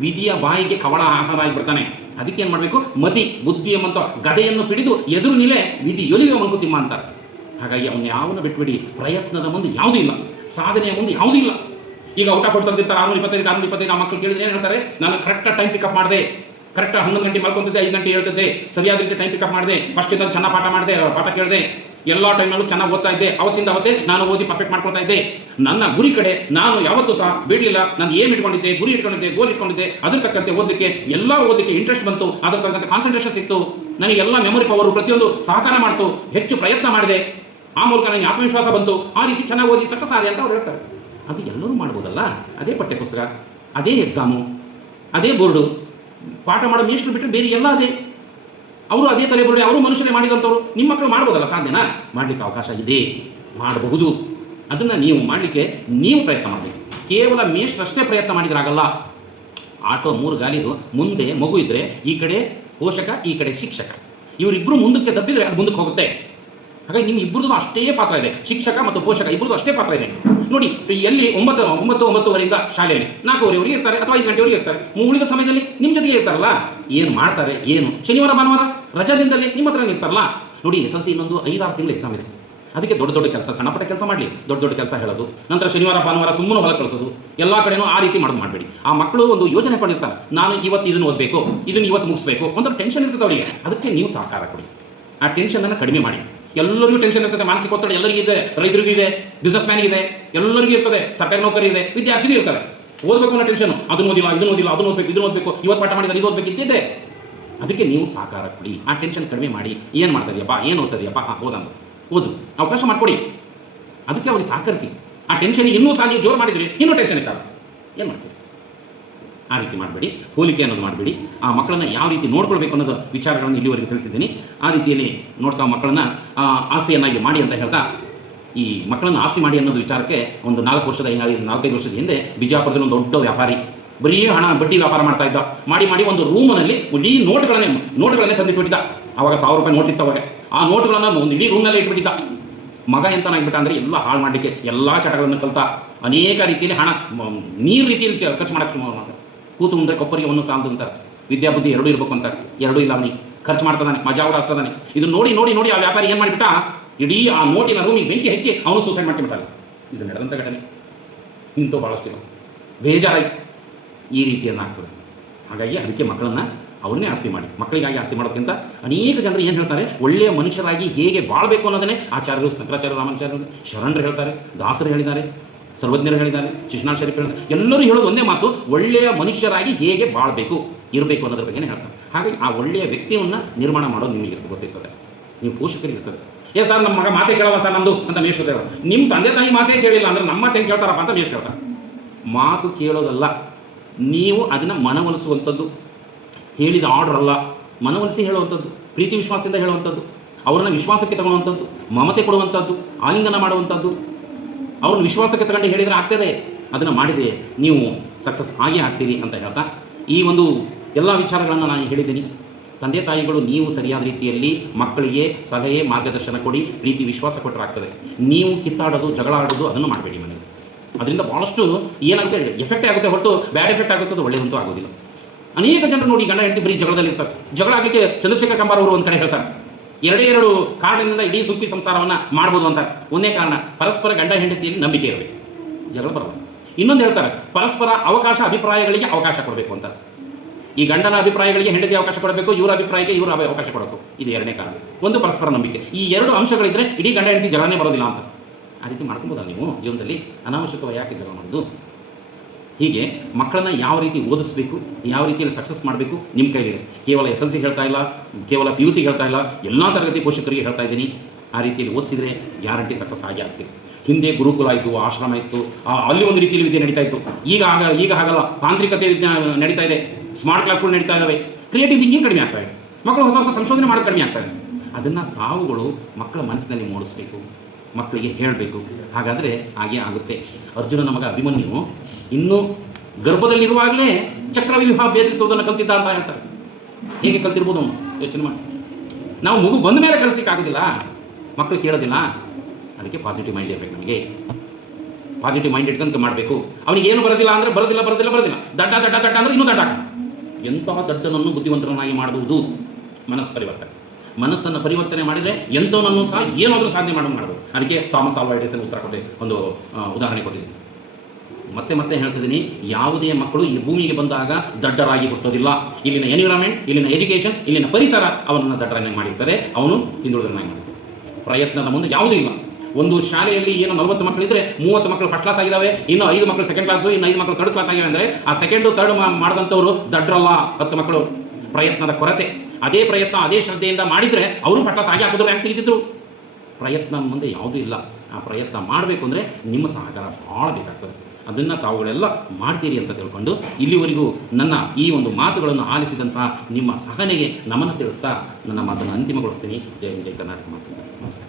ವಿಧಿಯ ಬಾಯಿಗೆ ಕವಳ ಆಹಾರಾಗಿ ಬಿಡ್ತಾನೆ. ಅದಕ್ಕೇನು ಮಾಡಬೇಕು? ಮತಿ, ಬುದ್ಧಿ ಎಂಬಂಥ ಗದೆಯನ್ನು ಪಿಡಿದು ಎದುರು ನಿಲೆ, ವಿಧಿಯೊಲಿವ ಮಂಕುತಿಮ್ಮ ಅಂತಾರೆ. ಹಾಗಾಗಿ ಅವನು ಯಾವನ್ನ ಬಿಟ್ಬಿಡಿ. ಪ್ರಯತ್ನದ ಮುಂದೆ ಯಾವುದೂ ಇಲ್ಲ, ಸಾಧನೆಯ ಮುಂದೆ ಯಾವುದೂ ಇಲ್ಲ. ಈಗ ಔಟ್ ಆಫ್ ಔಟ್ ತಂದಿರ್ತಾರೆ 625 ಆ ಮಕ್ಕಳು ಕೇಳಿದ್ರೆ ಏನು ಹೇಳ್ತಾರೆ? ನಾನು ಕರೆಕ್ಟಾಗಿ ಟೈಮ್ ಪಿಕಪ್ ಮಾಡಿದೆ, ಕರೆಕ್ಟಾಗಿ 11 ಗಂಟೆ ಮಲ್ಕೊಂತಿದ್ದೆ, 5 ಗಂಟೆ ಹೇಳ್ತಿದ್ದೆ, ಸರಿಯಾದ ರೀತಿ ಟೈಮ್ ಪಿಕಪ್ ಮಾಡಿದೆ, ಫಸ್ಟಿಂದ ಚೆನ್ನಾಗಿ ಪಾಠ ಕೇಳಿದೆ, ಎಲ್ಲ ಟೈಮ್ನಲ್ಲೂ ಚೆನ್ನಾಗಿ ಓದ್ತಾ ಇದ್ದೆ, ಅವತ್ತೇ ನಾನು ಓದಿ ಪರ್ಫೆಕ್ಟ್ ಮಾಡ್ಕೊಳ್ತಾ ಇದ್ದೆ. ನನ್ನ ಗುರಿ ಕಡೆ ನಾನು ಯಾವತ್ತೂ ಸಹ ಬಿಡಲಿಲ್ಲ. ನಾನು ಏನು ಇಟ್ಕೊಂಡಿದ್ದೆ, ಗುರಿ ಇಟ್ಕೊಂಡಿದ್ದೆ, ಗೋಲ್ ಇಟ್ಕೊಂಡಿದ್ದೆ, ಅದ್ರ ತಕ್ಕಂತೆ ಓದಲಿಕ್ಕೆ ಇಂಟ್ರೆಸ್ಟ್ ಬಂತು, ಅದ್ರ ತಕ್ಕಂತೆ ಕಾನ್ಸಂಟ್ರೇಷನ್ ಸಿಕ್ತು, ನನಗೆಲ್ಲ ಮೆಮೊರಿ ಪವರು ಪ್ರತಿಯೊಂದು ಸಹಕಾರ ಮಾಡ್ತು, ಹೆಚ್ಚು ಪ್ರಯತ್ನ ಮಾಡಿದೆ. ಆ ಮೂಲಕ ನನಗೆ ಆತ್ಮವಿಶ್ವಾಸ ಬಂತು, ಆ ರೀತಿ ಚೆನ್ನಾಗಿ ಓದಿ ಸಕ್ಸಸ್ ಆದೆ ಅಂತ ಅವ್ರು ಹೇಳ್ತಾರೆ. ಅದು ಎಲ್ಲರೂ ಮಾಡ್ಬೋದಲ್ಲ. ಅದೇ ಪಠ್ಯಪುಸ್ತಕ, ಅದೇ ಎಕ್ಸಾಮು, ಅದೇ ಬೋರ್ಡು, ಪಾಠ ಮಾಡೋ ಮೇಷ್ಟ್ರು ಬಿಟ್ಟರೆ ಬೇರೆ ಎಲ್ಲ ಅದೇ. ಅವರು ಅದೇ ತಲೆ ಬರಲಿ, ಅವರು ಮನುಷ್ಯರೇ ಮಾಡಿದಂಥವ್ರು. ನಿಮ್ಮ ಮಕ್ಕಳು ಮಾಡ್ಬೋದಲ್ಲ, ಸಾಧ್ಯನಾ? ಮಾಡಲಿಕ್ಕೆ ಅವಕಾಶ ಇದೆ, ಮಾಡಬಹುದು. ಅದನ್ನು ನೀವು ಮಾಡಲಿಕ್ಕೆ ನೀವು ಪ್ರಯತ್ನ ಮಾಡಬೇಕು. ಕೇವಲ ಮೇಷ್ಟ್ರಷ್ಟೇ ಪ್ರಯತ್ನ ಮಾಡಿದ್ರಾಗಲ್ಲ. ಆಟೋ 3 ಗಾಲಿದು ಮುಂದೆ ಮಗು ಇದ್ದರೆ ಈ ಕಡೆ ಪೋಷಕ, ಈ ಕಡೆ ಶಿಕ್ಷಕ, ಇವರಿಬ್ಬರು ಮುಂದಕ್ಕೆ ದಬ್ಬಿದರೆ ಅದು ಮುಂದಕ್ಕೆ ಹೋಗುತ್ತೆ. ಹಾಗಾಗಿ ನಿಮ್ಮ ಇಬ್ಬರದು ಅಷ್ಟೇ ಪಾತ್ರ ಇದೆ. ಶಿಕ್ಷಕ ಮತ್ತು ಪೋಷಕ ಇಬ್ಬರದು ಅಷ್ಟೇ ಪಾತ್ರ ಇದೆ. ನೋಡಿ, ಎಲ್ಲಿ 9:30ವರೆಯಿಂದ ಶಾಲೆಯಲ್ಲಿ 4:15ವರೆಗೆ ಇರ್ತಾರೆ ಅಥವಾ 5 ಗಂಟೆವರೆಗೆ ಇರ್ತಾರೆ. ಉಳಿದ ಸಮಯದಲ್ಲಿ ನಿಮ್ಮ ಜೊತೆಗೆ ಇರ್ತಾರಲ್ಲ, ಏನು ಮಾಡ್ತಾರೆ, ಏನು ಶನಿವಾರ ಭಾನುವಾರ ರಜಾ ದಿನದಲ್ಲಿ ನಿಮ್ಮ ಹತ್ರ ಇರ್ತಾರಲ್ಲ. ನೋಡಿ, SLC ಇನ್ನೊಂದು 5-6 ತಿಂಗಳು ಎಕ್ಸಾಮ್ ಇದೆ. ಅದಕ್ಕೆ ದೊಡ್ಡ ಕೆಲಸ, ಸಣ್ಣಪಟ್ಟ ಕೆಲಸ ಮಾಡಲಿ, ದೊಡ್ಡ ಕೆಲಸ ಹೇಳೋದು, ನಂತರ ಶನಿವಾರ ಭಾನುವಾರ ಸುಮ್ಮನೆ ಹೊಲ ಕಳಿಸೋದು, ಎಲ್ಲ ಕಡೆನೂ ಆ ರೀತಿ ಮಾಡಬೇಡಿ. ಆ ಮಕ್ಕಳು ಒಂದು ಯೋಜನೆ ಕೊಂಡಿರ್ತಾರೆ, ನಾನು ಇವತ್ತು ಇದನ್ನು ಓದಬೇಕು, ಇದನ್ನು ಇವತ್ತು ಮುಗಿಸ್ಬೇಕು, ಒಂಥರ ಟೆನ್ಷನ್ ಇರ್ತದೆ ಅವರಿಗೆ. ಅದಕ್ಕೆ ನೀವು ಸಹಕಾರ ಕೊಡಿ, ಆ ಟೆನ್ಷನನ್ನು ಕಡಿಮೆ ಮಾಡಿ. ಎಲ್ಲರಿಗೂ ಟೆನ್ಷನ್ ಇರ್ತದೆ, ಮಾನಸಿಕ ಒತ್ತಡ ಎಲ್ಲರಿಗೂ ಇದೆ, ರೈತರಿಗೂ ಇದೆ, ಬಿಸ್ನೆಸ್ ಮ್ಯಾನಿಗೆ ಇದೆ, ಎಲ್ಲರಿಗೂ ಇರ್ತದೆ, ಸರ್ಕಾರಿ ನೌಕರಿ ಇದೆ, ವಿದ್ಯಾರ್ಥಿಗೂ ಇರ್ತದೆ. ಓದಬೇಕು ಅನ್ನೋ ಟೆನ್ಷನ್, ಅದನ್ನು ಓದಿಲ್ಲ, ಇದನ್ನು ಓದಿಲ್ಲ, ಅದನ್ನು ಓದಬೇಕು, ಇದನ್ನು ಓದಬೇಕು, ಇವತ್ತು ಪಾಠ ಮಾಡಿದರೆ ಇದು ಓದಬೇಕು ಇದ್ದಿದೆ. ಅದಕ್ಕೆ ನೀವು ಸಹಕಾರ ಕೊಡಿ, ಆ ಟೆನ್ಷನ್ ಕಡಿಮೆ ಮಾಡಿ. ಏನು ಮಾಡ್ತಾ ಇದೆಯಪ್ಪ, ಏನು ಓದ್ತದೆಯಪ್ಪ, ಓದು, ಅವಕಾಶ ಮಾಡಿಕೊಡಿ. ಅದಕ್ಕೆ ಅವ್ರಿಗೆ ಸಹಕರಿಸಿ. ಆ ಟೆನ್ಷನ್ ಇನ್ನೂ ಸಹ ನೀವು ಜೋರು ಮಾಡಿದ್ರಿ, ಇನ್ನೂ ಟೆನ್ಷನ್ ಇರ್ತಾರೆ, ಏನು ಮಾಡ್ತೀವಿ? ಆ ರೀತಿ ಮಾಡಬೇಡಿ, ಹೋಲಿಕೆ ಅನ್ನೋದು ಮಾಡಬೇಡಿ. ಆ ಮಕ್ಕಳನ್ನು ಯಾವ ರೀತಿ ನೋಡ್ಕೊಳ್ಬೇಕು ಅನ್ನೋದು ವಿಚಾರಗಳನ್ನು ಇಲ್ಲಿವರೆಗೆ ತಿಳಿಸಿದ್ದೀನಿ. ಆ ರೀತಿಯಲ್ಲಿ ನೋಡ್ತಾ ಮಕ್ಕಳನ್ನು ಆಸ್ತಿಯನ್ನಾಗಿ ಮಾಡಿ ಅಂತ ಹೇಳ್ತಾ, ಈ ಮಕ್ಕಳನ್ನು ಆಸ್ತಿ ಮಾಡಿ ಅನ್ನೋದು ವಿಚಾರಕ್ಕೆ ಒಂದು 4-5 ವರ್ಷದ ಹಿಂದೆ ಬಿಜಾಪುರದಲ್ಲಿ ಒಂದು ದೊಡ್ಡ ವ್ಯಾಪಾರಿ ಬರೀ ಹಣ ಬಡ್ಡಿ ವ್ಯಾಪಾರ ಮಾಡ್ತಾ ಇದ್ದ. ಮಾಡಿ ಒಂದು ರೂಮ್ನಲ್ಲಿ ಇಡೀ ನೋಟ್ಗಳನ್ನೇ ತಂದಿಟ್ಬಿಟ್ಟಿದ್ದ. ಆವಾಗ 1000 ರೂಪಾಯಿ ನೋಟ್ ಇತ್ತು. ಅವಾಗ ಆ ನೋಟ್ಗಳನ್ನು ಒಂದು ಇಡೀ ರೂಮ್ನಲ್ಲೇ ಇಟ್ಬಿಟ್ಟಿದ್ದ. ಮಗ ಎಂತನಾಗ್ಬಿಟ್ಟ ಅಂದರೆ ಎಲ್ಲ ಹಾಳು ಮಾಡಲಿಕ್ಕೆ ಎಲ್ಲ ಚಟಗಳನ್ನು ಕಲಿತ, ಅನೇಕ ರೀತಿಯಲ್ಲಿ ಹಣ ನೀರು ರೀತಿಯಲ್ಲಿ ಖರ್ಚು ಮಾಡೋಕ್ಕೆ ಶುರು ಮಾಡ್ತಾರೆ. ಕೂತು ಮುಂದೆ ಕೊಪ್ಪರಿಗೆ ಒಂದು ಸಾಲದು ಅಂತಾರೆ. ವಿದ್ಯಾಬುದ್ಧಿ ಎರಡೂ ಇರಬೇಕು ಅಂತಾರೆ, ಎರಡೂ ಇಲ್ಲ. ಅವನಿಗೆ ಖರ್ಚು ಮಾಡ್ತಾನೆ, ಮಜಾ ಉಡಾಯಿಸ್ತಾನೆ. ಇದು ನೋಡಿ ಆ ವ್ಯಾಪಾರಿ ಏನು ಮಾಡಿಬಿಟ್ಟ, ಇಡೀ ಆ ನೋಟಿನ ರೂಮಿಗೆ ಬೆಂಕಿ ಹಚ್ಚಿ ಅವನು ಸೂಸೈಡ್ ಮಾಡ್ಕೊಂಡ್ಬಿಟ್ಟಾನೆ. ಇದು ನಡೆದಂಥ ಘಟನೆ. ಇಂಥವು ಭಾಳಷ್ಟಿಲ್ಲ, ಬೇಜಾರಾಯ್ತು. ಈ ರೀತಿಯನ್ನಾಗ್ತದೆ. ಹಾಗಾಗಿ ಅದಕ್ಕೆ ಮಕ್ಕಳನ್ನು ಅವ್ರನ್ನೇ ಆಸ್ತಿ ಮಾಡಿ. ಮಕ್ಕಳಿಗಾಗಿ ಆಸ್ತಿ ಮಾಡೋದಕ್ಕಿಂತ ಅನೇಕ ಜನರು ಏನು ಹೇಳ್ತಾರೆ, ಒಳ್ಳೆಯ ಮನುಷ್ಯರಾಗಿ ಹೇಗೆ ಬಾಳಬೇಕು ಅನ್ನೋದನ್ನೇ ಆಚಾರ್ಯರು, ಶಂಕರಾಚಾರ್ಯ, ರಾಮಾಚಾರ್ಯರು, ಶರಣರು ಹೇಳ್ತಾರೆ, ದಾಸರು ಹೇಳಿದ್ದಾರೆ, ಸರ್ವಜ್ಞರು ಹೇಳಿದ್ದಾರೆ, ಶಿಶುನಾಳ ಶರೀಫ್ ಹೇಳಿದ್ದಾರೆ. ಎಲ್ಲರೂ ಹೇಳೋದು ಒಂದೇ ಮಾತು, ಒಳ್ಳೆಯ ಮನುಷ್ಯರಾಗಿ ಹೇಗೆ ಬಾಳಬೇಕು, ಇರಬೇಕು ಅನ್ನೋದ್ರ ಬಗ್ಗೆ ಹೇಳ್ತಾರೆ. ಹಾಗಾಗಿ ಆ ಒಳ್ಳೆಯ ವ್ಯಕ್ತಿಯನ್ನು ನಿರ್ಮಾಣ ಮಾಡೋದು ನಿಮಗೆ ಗೊತ್ತಿರ್ತದೆ, ನೀವು ಪೋಷಕರಿಗೆ ಇರ್ತದೆ. ಸರ್ ನಮ್ಮ ಮಗ ಮಾತೇ ಕೇಳಲ್ಲ ಸರ್ ನಮ್ಮದು ಅಂತ ಮೇಷ್ಟ್ರು ಹೇಳೋದು. ನಿಮ್ಮ ತಂದೆ ತಾಯಿ ಮಾತೇ ಕೇಳಿಲ್ಲ ಅಂದರೆ ನಮ್ಮ ಮಾತೇನು ಕೇಳ್ತಾರಪ್ಪ ಅಂತ ಮೇಷ್ಟ್ರು ಹೇಳ್ತಾರೆ. ಮಾತು ಕೇಳೋದಲ್ಲ, ನೀವು ಅದನ್ನು ಮನವೊಲಿಸುವಂಥದ್ದು, ಹೇಳಿದ ಆರ್ಡರ್ ಅಲ್ಲ, ಮನವೊಲಿಸಿ ಹೇಳುವಂಥದ್ದು, ಪ್ರೀತಿ ವಿಶ್ವಾಸದಿಂದ ಹೇಳುವಂಥದ್ದು, ಅವರನ್ನು ವಿಶ್ವಾಸಕ್ಕೆ ತಗೊಳ್ಳುವಂಥದ್ದು, ಮಮತೆ ಕೊಡುವಂಥದ್ದು, ಆಲಿಂಗನ ಮಾಡುವಂಥದ್ದು. ಅವ್ರನ್ನ ವಿಶ್ವಾಸಕ್ಕೆ ತಗೊಂಡು ಹೇಳಿದರೆ ಆಗ್ತದೆ. ಅದನ್ನು ಮಾಡಿದೆ ನೀವು ಸಕ್ಸಸ್ ಆಗೇ ಆಗ್ತೀರಿ ಅಂತ ಹೇಳ್ತಾ, ಈ ಒಂದು ಎಲ್ಲ ವಿಚಾರಗಳನ್ನು ನಾನು ಹೇಳಿದ್ದೀನಿ. ತಂದೆ ತಾಯಿಗಳು ನೀವು ಸರಿಯಾದ ರೀತಿಯಲ್ಲಿ ಮಕ್ಕಳಿಗೆ ಸಲಹೆ ಮಾರ್ಗದರ್ಶನ ಕೊಡಿ, ಪ್ರೀತಿ ವಿಶ್ವಾಸ ಕೊಟ್ಟರೆ ಆಗ್ತದೆ. ನೀವು ಕಿತ್ತಾಡೋದು, ಜಗಳ ಆಡೋದು ಅದನ್ನು ಮಾಡಬೇಡಿ ಮನೆಯಲ್ಲಿ. ಅದರಿಂದ ಭಾಳಷ್ಟು ಏನಾಗುತ್ತೆ, ಎಫೆಕ್ಟೇ ಆಗುತ್ತೆ ಹೊರತು ಬ್ಯಾಡ್ ಎಫೆಕ್ಟ್ ಆಗುತ್ತೆ, ಅದು ಒಳ್ಳೆಯದಂತೂ ಆಗೋದಿಲ್ಲ. ಅನೇಕ ಜನರು ನೋಡಿ, ಗಂಡ ಹೆಂಡತಿ ಬರೀ ಜಗಳದಲ್ಲಿರ್ತಾರೆ. ಜಗಳ ಆಗಲಿಕ್ಕೆ ಚಂದ್ರಶೇಖರ್ ಕಂಬಾರ್ ಅವರು ಒಂದು ಕಡೆ ಹೇಳ್ತಾರೆ, 2 ಕಾರಣದಿಂದ ಇಡೀ ಸುಖಿ ಸಂಸಾರವನ್ನು ಮಾಡ್ಬೋದು ಅಂತಾರೆ. ಒಂದೇ ಕಾರಣ, ಪರಸ್ಪರ ಗಂಡ ಹೆಂಡತಿಯಲ್ಲಿ ನಂಬಿಕೆ ಇರಬೇಕು, ಜಗಳ ಬರಲ್ಲ. ಇನ್ನೊಂದು ಹೇಳ್ತಾರೆ, ಪರಸ್ಪರ ಅಭಿಪ್ರಾಯಗಳಿಗೆ ಅವಕಾಶ ಕೊಡಬೇಕು ಅಂತ. ಈ ಗಂಡನ ಅಭಿಪ್ರಾಯಗಳಿಗೆ ಹೆಂಡತಿ ಅವಕಾಶ ಕೊಡಬೇಕು, ಇವರ ಅಭಿಪ್ರಾಯಕ್ಕೆ ಇವರು ಅವಕಾಶ ಕೊಡಬೇಕು. ಇದು 2ನೇ ಕಾರಣ. ಒಂದು ಪರಸ್ಪರ ನಂಬಿಕೆ. ಈ 2 ಅಂಶಗಳಿದ್ದರೆ ಇಡೀ ಗಂಡ ಹೆಂಡತಿ ಜಗಳನೇ ಬರೋದಿಲ್ಲ ಅಂತ. ಆ ರೀತಿ ಮಾಡ್ಕೊಬೋದಾ ನೀವು ಜೀವನದಲ್ಲಿ? ಅನಾವಶ್ಯಕವಾಗಿ ಯಾಕೆ ಜಗಳ ಮಾಡೋದು? ಹೀಗೆ ಮಕ್ಕಳನ್ನು ಯಾವ ರೀತಿ ಓದಿಸ್ಬೇಕು, ಯಾವ ರೀತಿಯಲ್ಲಿ ಸಕ್ಸಸ್ ಮಾಡಬೇಕು ನಿಮ್ಮ ಕೈಲಿದೆ. ಕೇವಲ SLC ಹೇಳ್ತಾ ಇಲ್ಲ, ಕೇವಲ PUC ಹೇಳ್ತಾ ಇಲ್ಲ, ಎಲ್ಲ ತರಗತಿ ಪೋಷಕರಿಗೆ ಹೇಳ್ತಾ ಇದ್ದೀನಿ. ಆ ರೀತಿಯಲ್ಲಿ ಓದಿಸಿದರೆ ಗ್ಯಾರಂಟಿ ಸಕ್ಸಸ್ ಆಗಿ ಆಗ್ತೀವಿ. ಹಿಂದೆ ಗುರುಕುಲ ಇತ್ತು, ಆಶ್ರಮ ಇತ್ತು, ಅಲ್ಲಿ ಒಂದು ರೀತಿಯಲ್ಲಿ ವಿದ್ಯೆ ನಡೀತಾ ಇತ್ತು. ಈಗ ಹಾಗಲ್ಲ, ತಾಂತ್ರಿಕತೆ ನಡೀತಾ ಇದೆ, ಸ್ಮಾರ್ಟ್ ಕ್ಲಾಸ್ಗಳು ನಡೀತಾ ಇದ್ದಾವೆ, ಕ್ರಿಯೇಟಿವ್ ಥಿಂಕಿಂಗ್ ಕಡಿಮೆ ಆಗ್ತಾ ಇದೆ, ಮಕ್ಕಳು ಹೊಸ ಸಂಶೋಧನೆ ಮಾಡೋದು ಕಡಿಮೆ ಆಗ್ತಾ ಇದೆ. ಅದನ್ನು ತಾವುಗಳು ಮಕ್ಕಳ ಮನಸ್ಸಿನಲ್ಲಿ ಮೂಡಿಸ್ಬೇಕು, ಮಕ್ಕಳಿಗೆ ಹೇಳಬೇಕು. ಹಾಗಾದರೆ ಹಾಗೆ ಆಗುತ್ತೆ. ಅರ್ಜುನನ ಮಗ ಅಭಿಮನ್ಯು ಇನ್ನೂ ಗರ್ಭದಲ್ಲಿರುವಾಗಲೇ ಚಕ್ರವ್ಯೂಹ ಭೇದಿಸುವುದನ್ನು ಕಲ್ತಿದ್ದ ಅಂತ ಹೇಳ್ತಾರೆ. ಹೇಗೆ ಕಲ್ತಿರ್ಬೋದು ಅವನು ಯೋಚನೆ ಮಾಡಿ. ನಾವು ಮಗು ಬಂದ ಮೇಲೆ ಕಲಿಸ್ಲಿಕ್ಕೆ ಆಗೋದಿಲ್ಲ, ಮಕ್ಕಳು ಕೇಳೋದಿಲ್ಲ. ಅದಕ್ಕೆ ಪಾಸಿಟಿವ್ ಮೈಂಡ್ ಇರಬೇಕು. ನಮಗೆ ಪಾಸಿಟಿವ್ ಮೈಂಡ್ ಇಟ್ಕೊಂಡು ಮಾಡಬೇಕು. ಅವನಿಗೆ ಏನು ಬರೋದಿಲ್ಲ ಅಂದರೆ ಬರೋದಿಲ್ಲ. ದಡ್ಡ ಅಂದರೆ ಇನ್ನೂ ದಡ್ಡ. ಎಂತಹ ದಡ್ಡನನ್ನು ಬುದ್ಧಿವಂತರನ್ನಾಗಿ ಮಾಡುವುದು ಮನಸ್ಸನ್ನು ಪರಿವರ್ತನೆ ಮಾಡಿದರೆ ಎಂಥವನನ್ನು ಸಹ ಏನಾದರೂ ಸಾಧನೆ ಮಾಡ್ಬೋದು. ಅದಕ್ಕೆ ಥಾಮಸ್ ಆಲ್ವಾ ಎಡಿಸನ್ ಉತ್ತರ ಕೊಟ್ಟೆ, ಒಂದು ಉದಾಹರಣೆ ಕೊಟ್ಟಿದ್ದೀನಿ. ಮತ್ತೆ ಹೇಳ್ತಿದ್ದೀನಿ, ಯಾವುದೇ ಮಕ್ಕಳು ಈ ಭೂಮಿಗೆ ಬಂದಾಗ ದಡ್ಡರಾಗಿ ಹುಟ್ಟೋದಿಲ್ಲ. ಇಲ್ಲಿನ ಎನ್ವಿರಾನ್ಮೆಂಟ್, ಇಲ್ಲಿನ ಎಜುಕೇಷನ್, ಇಲ್ಲಿನ ಪರಿಸರ ಅವನನ್ನು ದಡ್ಡರನ್ನಾಗಿ ಮಾಡಿರ್ತಾರೆ, ಅವನು ಹಿಂದುಳಿದರನ್ನಾಗಿ ಮಾಡ್ತಾರೆ. ಪ್ರಯತ್ನದ ಮುಂದೆ ಯಾವುದೂ ಇಲ್ಲ. ಒಂದು ಶಾಲೆಯಲ್ಲಿ ಏನು 40 ಮಕ್ಕಳಿದ್ರೆ 30 ಮಕ್ಕಳು ಫಸ್ಟ್ ಕ್ಲಾಸ್ ಆಗಿದ್ದಾವೆ, ಇನ್ನು 5 ಮಕ್ಕಳು ಸೆಕೆಂಡ್ ಕ್ಲಾಸು, ಇನ್ನು 5 ಮಕ್ಕಳು ಥರ್ಡ್ ಕ್ಲಾಸ್ ಆಗಿವೆ ಅಂದರೆ ಆ ಸೆಕೆಂಡು ಥರ್ಡ್ ಮಾಡಿದಂಥವರು ದಡ್ಡರಲ್ಲ. 10 ಮಕ್ಕಳು ಪ್ರಯತ್ನದ ಕೊರತೆ. ಅದೇ ಪ್ರಯತ್ನ ಅದೇ ಶ್ರದ್ಧೆಯಿಂದ ಮಾಡಿದರೆ ಅವರು ಫಸ್ಟ್ ಕ್ಲಾಸ್ ಆಗಿ ಹಾಕಿದ್ರು, ರ್ಯಾಂಕ್ ತೆಗೆದಿದ್ರು. ಪ್ರಯತ್ನ ಮುಂದೆ ಯಾವುದೂ ಇಲ್ಲ. ಆ ಪ್ರಯತ್ನ ಮಾಡಬೇಕು ಅಂದರೆ ನಿಮ್ಮ ಸಹಕಾರ ಭಾಳ ಬೇಕಾಗ್ತದೆ. ಅದನ್ನು ತಾವುಗಳೆಲ್ಲ ಮಾಡ್ತೀರಿ ಅಂತ ತಿಳ್ಕೊಂಡು ಇಲ್ಲಿವರೆಗೂ ನನ್ನ ಈ ಒಂದು ಮಾತುಗಳನ್ನು ಆಲಿಸಿದಂತಹ ನಿಮ್ಮ ಸಹನೆಗೆ ನಮನ ತಿಳಿಸ್ತಾ ನನ್ನ ಮಾತನ್ನು ಅಂತಿಮಗೊಳಿಸ್ತೀನಿ. ಜೈ ಹಿಂದ್, ಜೈ ಕರ್ನಾಟಕ ಮಾತು. ನಮಸ್ತೆ.